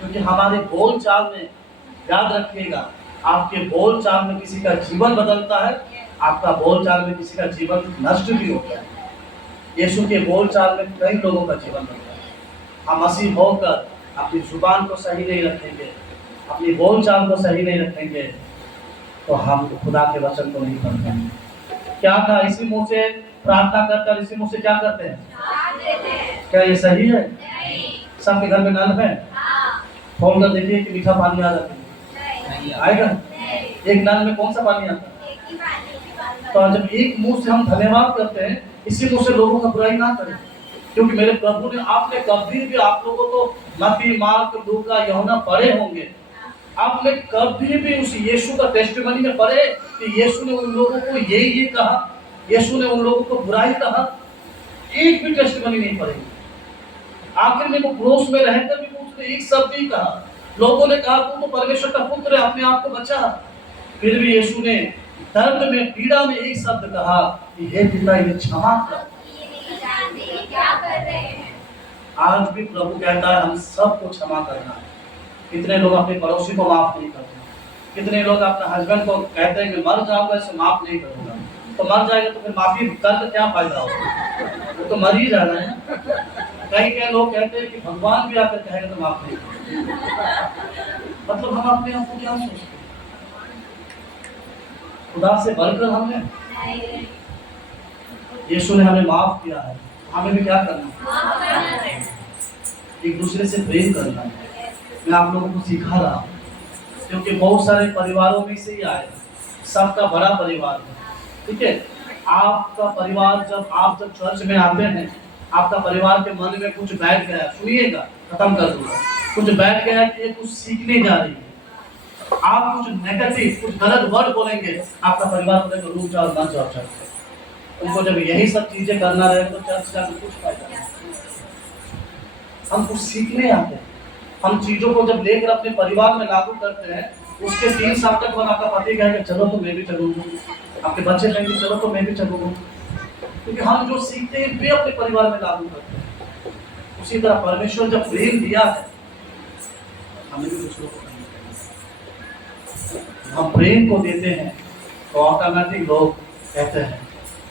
क्योंकि हमारे बोल चाल में, याद रखिएगा, आपके बोल चाल में किसी का जीवन बदलता है, आपका बोल चाल में किसी का जीवन नष्ट भी होता है। यीशु के बोल चाल में कई लोगों का जीवन बदलता है। हम मसीह होकर अपनी जुबान को सही नहीं रखेंगे, अपनी बोल चाल को सही नहीं रखेंगे, तो हम खुदा के वचन को नहीं पढ़ते हैं। क्या था? इसी मुंह से प्रार्थना करकर इसी मुंह से क्या करते हैं? क्या ये सही है? सबके घर में नल है? खोल कर देखिए कि मीठा पानी आ जाता है, आएगा? एक नल में कौन सा पानी आता है? तो जब एक मुंह से हम धन्यवाद करते हैं, इसी मुंह से लोगों का बुराई ना करें, क्योंकि मेरे प्रभु ने आपने कभी भी, आप लोगों को मत्ती, मार्क, लूका, यूहन्ना पढ़े होंगे, आपने कभी भी उस यीशु का टेस्टिमनी में पढ़े कि यीशु ने उन लोगों को ये कहा, यीशु ने उन लोगों को बुराई कहा? एक भी टेस्टिमनी नहीं पढ़ेगी। आखिर में वो क्रोस में रहकर भी उसने एक शब्द ही कहा। लोगों ने कहा तू तो परमेश्वर का पुत्र है, अपने आप को बचा। फिर भी यीशु ने दर्द में, पीड़ा में एक शब्द कहा कि हे पिता इन्हें क्षमा कर। आज भी प्रभु कहता है हम सबको क्षमा करना है। कितने लोग अपने पड़ोसी को माफ नहीं करते, कितने लोग अपने हस्बैंड को कहते हैं कि मर जाऊंगा इसे माफ नहीं करूंगा। तो मर जाएगा तो फिर माफी कर क्या फायदा होगा, वो तो मर ही जा रहा है। कई लोग कहते हैं कि भगवान भी आकर कहेगा तो माफ नहीं करूंगा। मतलब हम अपने आप को क्या सोचते हैं? खुदा से बढ़कर हमने, यीशु ने हमें माफ किया है, हमें भी क्या करना है? एक दूसरे से प्रेम करना है। मैं आप लोगों को सिखा रहा हूँ, क्योंकि बहुत सारे परिवारों में से ही आए, सबका बड़ा परिवार है, ठीक है। आपका परिवार जब चर्च में आते हैं, आपका परिवार के मन में कुछ बैठ गया, सुनिएगा, खत्म कर दूंगा, कुछ बैठ गया कि ये कुछ सीखने जा रही है, आप कुछ नेगेटिव, कुछ गलत वर्ड बोलेंगे, आपका परिवार बोलेगा रुक जाओ, मत जाओ चर्च। उनको जब यही सब चीजें करना रहे तो चर्च का कुछ फायदा नहीं। हम कुछ सीखने आते हैं, हम चीजों को जब लेकर अपने परिवार में लागू करते हैं, उसके 3 साल तक बाद आपका पति कहेगा चलो तो मैं भी चलूंगा, आपके बच्चे कहेंगे चलो तो मैं भी चलूंगा, क्योंकि हम जो सीखते हैं वे अपने परिवार में लागू करते हैं। उसी तरह परमेश्वर जब प्रेम दिया है, हमें भी दूसरों को हम प्रेम को देते हैं तो ऑटोमेटिक लोग कहते हैं,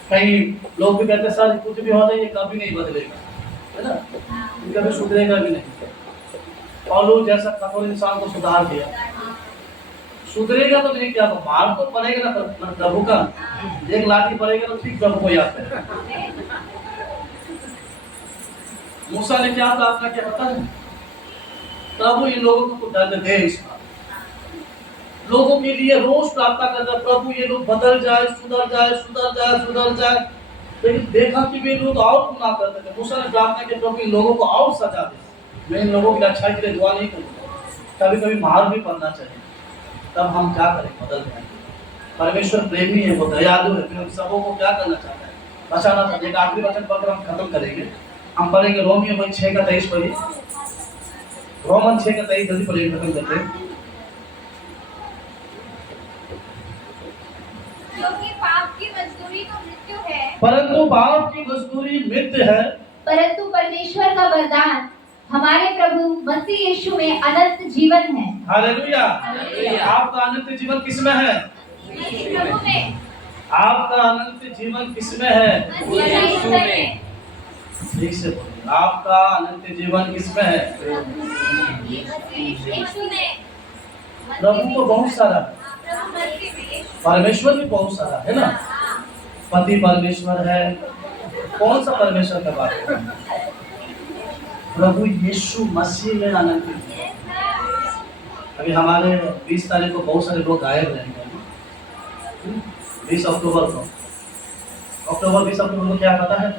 कई लोग भी कहते हैं सर कुछ भी हो जाए ये कभी नहीं बदलेगा, है ना, कभी सुधरेगा भी नहीं। पौलुस जैसा कठोर इंसान को सुधार दिया, सुधरेगा तो नहीं, क्या तो मार तो पड़ेगा ना प्रभु का, एक लाठी पड़ेगा तो ठीक प्रभु को याद है। मूसा ने क्या प्रार्थना किया पता है? प्रभु इन लोगों को दर्द दे, इसका लोगों के लिए रोज प्रार्थना करता, प्रभु ये लोग बदल जाए, सुधर जाए, सुधर जाए, सुधर जाए। लेकिन देखा कि वे लोग और गुनाह करते थे। मूसा ने प्रार्थना की प्रभु इन लोगों को और सजा दे, मैं इन लोगों की अच्छाई के लिए दुआ नहीं करूंगा, कभी कभी मार भी पड़ना चाहिए, तब हम क्या करें, बदल जाएंगे। परमेश्वर प्रेमी है, वो दयालु है, फिर हम सबों को क्या करना चाहता है, बचाना चाहते हैं। एक आखिरी वचन पढ़कर हम खत्म करेंगे, हम पढ़ेंगे रोमियो 6:23 पढ़िए, रोमन 6:23 जल्दी पढ़िए, खत्म करते हैं। क्योंकि पाप की मजदूरी तो मृत्यु है, परंतु पाप की मजदूरी मृत्यु है, परंतु परमेश्वर का वरदान हमारे प्रभु मसीह यीशु में अनंत जीवन है। हालेलुया। आपका अनंत जीवन किसमें है? प्रभु में। आपका अनंत जीवन किसमें है? यीशु में। ठीक से बोलिए, आपका अनंत जीवन किसमें है? यीशु में। प्रभु को बहुत सारा, परमेश्वर भी बहुत सारा है ना, पति परमेश्वर है, कौन सा परमेश्वर का बात है? प्रभु यीशु मसीह में अनंत जीवन। अभी हमारे 20 तारीख को बहुत सारे लोग गायब रहेंगे, 20 अक्टूबर को, अक्टूबर 20 अक्टूबर को क्या पता है?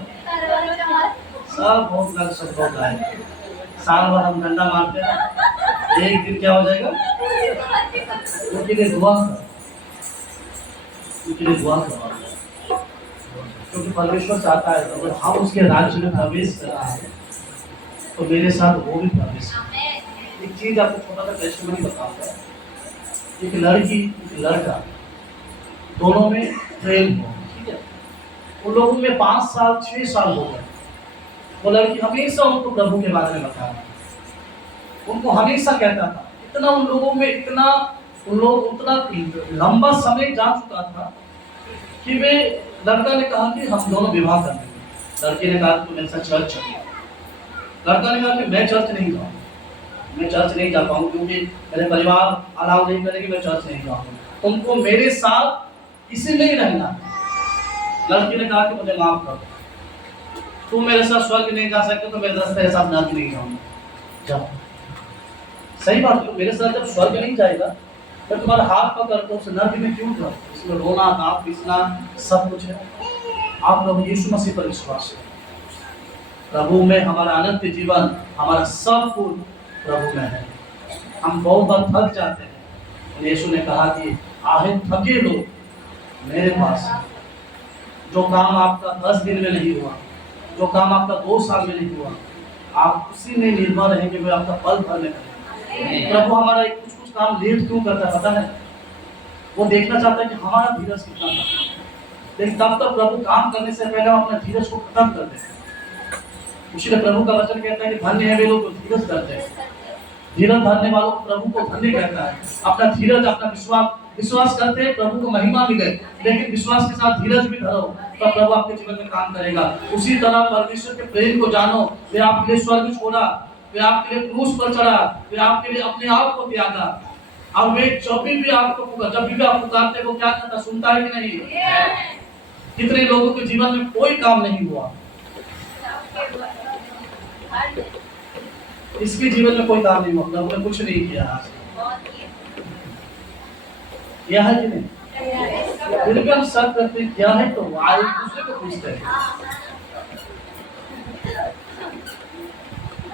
सब बहुत लग सब बहुत गायब, साल भर हम डंडा मारते हैं, एक दिन क्या हो जाएगा? उनके लिए दुआ करो, उनके लिए दुआ करो, क्योंकि परमेश्वर चाहता है अगर हम उसके राज्य में प्रवेश कर रहे हैं तो मेरे साथ वो भी प्रवेश कर। एक चीज आपको छोटा सा टेस्टिमनी बताऊंगा, एक लड़की एक लड़का दोनों में प्रेम हो, ठीक है, उन लोगों में 5 साल 6 साल हो गए, वो लड़की हमेशा उनको प्रभु के बारे में बताया, उनको हमेशा कहता था, इतना उन लोगों में इतना उन लोग उतना लंबा समय जा चुका था कि वे, लड़का ने कहा कि हम दोनों विवाह कर लेंगे, लड़की ने कहा तो मेरे साथ चर्च चलो, लड़का ने कहा कि मैं चर्च नहीं जाऊँ, मैं चर्च नहीं जा पाऊँ क्योंकि मेरे परिवार अलाउ नहीं करेगी, मैं चर्च नहीं जाऊँगा, तुमको मेरे साथ इसी में ही रहना। लड़की ने कहा कि मुझे माफ कर, तुम मेरे साथ स्वर्ग नहीं जा सकते तो मेरे रास्ते साथ नर्क नहीं जाऊंगा, जाओ। सही बात है, मेरे साथ जब स्वर्ग नहीं जाएगा तो तुम्हारा हाथ पकड़ तो उस नर्क में क्यों जाओ? इसमें रोना दांत पीसना सब कुछ है। आप लोग यीशु मसीह पर विश्वास करें, प्रभु में हमारा अनंत जीवन, हमारा सब कुछ प्रभु में है। हम बहुत बार थक जाते हैं, यीशु ने कहा कि आहे थके लोग मेरे पास, जो काम आपका 10 दिन में नहीं हुआ, जो काम आपका 2 साल में नहीं हुआ, आप उसी में निर्भर रहेंगे, वे आपका पल भर में करेंगे। प्रभु हमारा कुछ कुछ काम लेट क्यों करता है पता है? वो देखना चाहता है कि हमारा धीरज कितना था, लेकिन तब तक प्रभु काम करने से पहले हम अपने धीरज को खत्म कर देते हैं। इसलिए प्रभु का वचन कहता है कि धन्य है वे लोग जो धीरज करते हैं, धीरज धरने वालों को प्रभु को धन्य कहता है। अपना धीरज, अपना विश्वास करते हैं प्रभु को महिमा मिले, लेकिन विश्वास के साथ धीरज भी धरो तो प्रभु आपके जीवन में काम करेगा। उसी तरह परमेश्वर के प्रेम को जानो, वे आपके लिए स्वर्ग छोड़ा, वे आपके लिए क्रूस पर चढ़ा, वे आपके लिए अपने आप को त्यागा, और वे जब भी आप पुकारते वो क्या करता, सुनता है कि नहीं? कितने लोगों के जीवन में कोई काम नहीं हुआ, इसके जीवन में कोई काम नहीं हुआ, प्रभु ने कुछ नहीं किया आज। किया है कि नहीं? फिर भी हम सब करते क्या है तो एक दूसरे को पूछते हैं।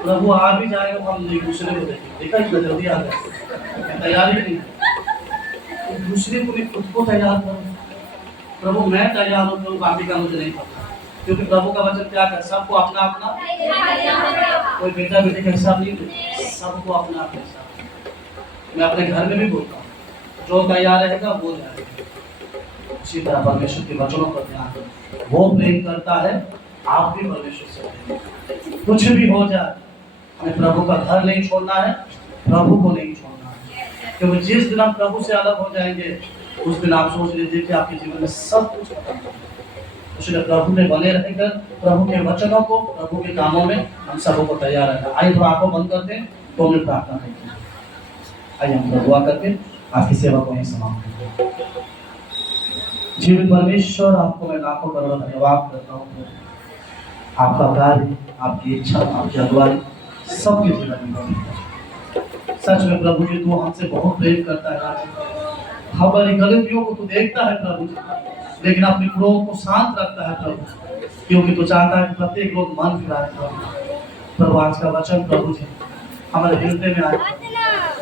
प्रभु आ भी जाएगा, हम एक दूसरे को देखेंगे। देखा इतना जल्दी आ गया, तैयारी नहीं है। एक दूसरे को भी खुद को तैयार करो। प्रभु मैं तैयार हूँ, प्रभु बाकी का मुझे नहीं पता, क्योंकि प्रभु का वचन क्या है, सबको अपना अपना, कोई बेटा बेटे का हिसाब नहीं देता, सबको अपना अपना हिसाब। मैं अपने घर में भी बोलता हूँ, जो तैयार रहेगा वो जाएगा। उसी तरह परमेश्वर के वचनों पर ध्यान दो। वो प्रेम करता है, आप भी परमेश्वर से प्रेम। कुछ भी हो जाए, हमें प्रभु का घर नहीं छोड़ना है, प्रभु को नहीं छोड़ना है, क्योंकि जिस दिन हम प्रभु से अलग हो जाएंगे, उस दिन आप सोच लीजिए कि आपके जीवन में सब कुछ खत्म हो जाएगा। इसलिए प्रभु में बने रहकर प्रभु के वचनों को, प्रभु के कामों में हम सबको तैयार रहना। आइए थोड़ा आंखों बंद करते हैं, 2 मिनट प्रार्थना करते हैं। आइए हम दुआ करके आपकी सेवा को यहीं समाप्त करते हैं। जीवित परमेश्वर, आपको मैं लाखों करोड़ों धन्यवाद करता हूँ। आपका कार्य, आपकी इच्छा, आपकी अगुवाई सबके जीवन में। सच में प्रभु जी, तू हमसे बहुत प्रेम करता है आज। हमारी गलतियों को तू देखता है प्रभु जी, लेकिन अपने क्रोध को शांत रखता है प्रभु, क्योंकि तू चाहता है कि प्रत्येक लोग मन फिराए प्रभु। आज का वचन प्रभु जी हमारे हृदय में आए,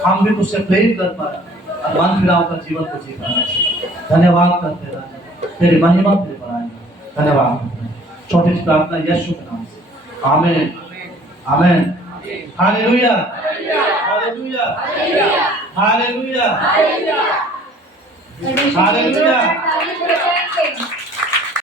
हम भी तुझसे प्रेम कर पाए और मन फिराव का जीवन को जी पाए। धन्यवाद करते राजा, तेरी महिमा तेरे पर आए। धन्यवाद करते हैं। छोटी सी प्रार्थना यीशु के नाम से, आमीन आमीन। Hallelujah hallelujah hallelujah hallelujah.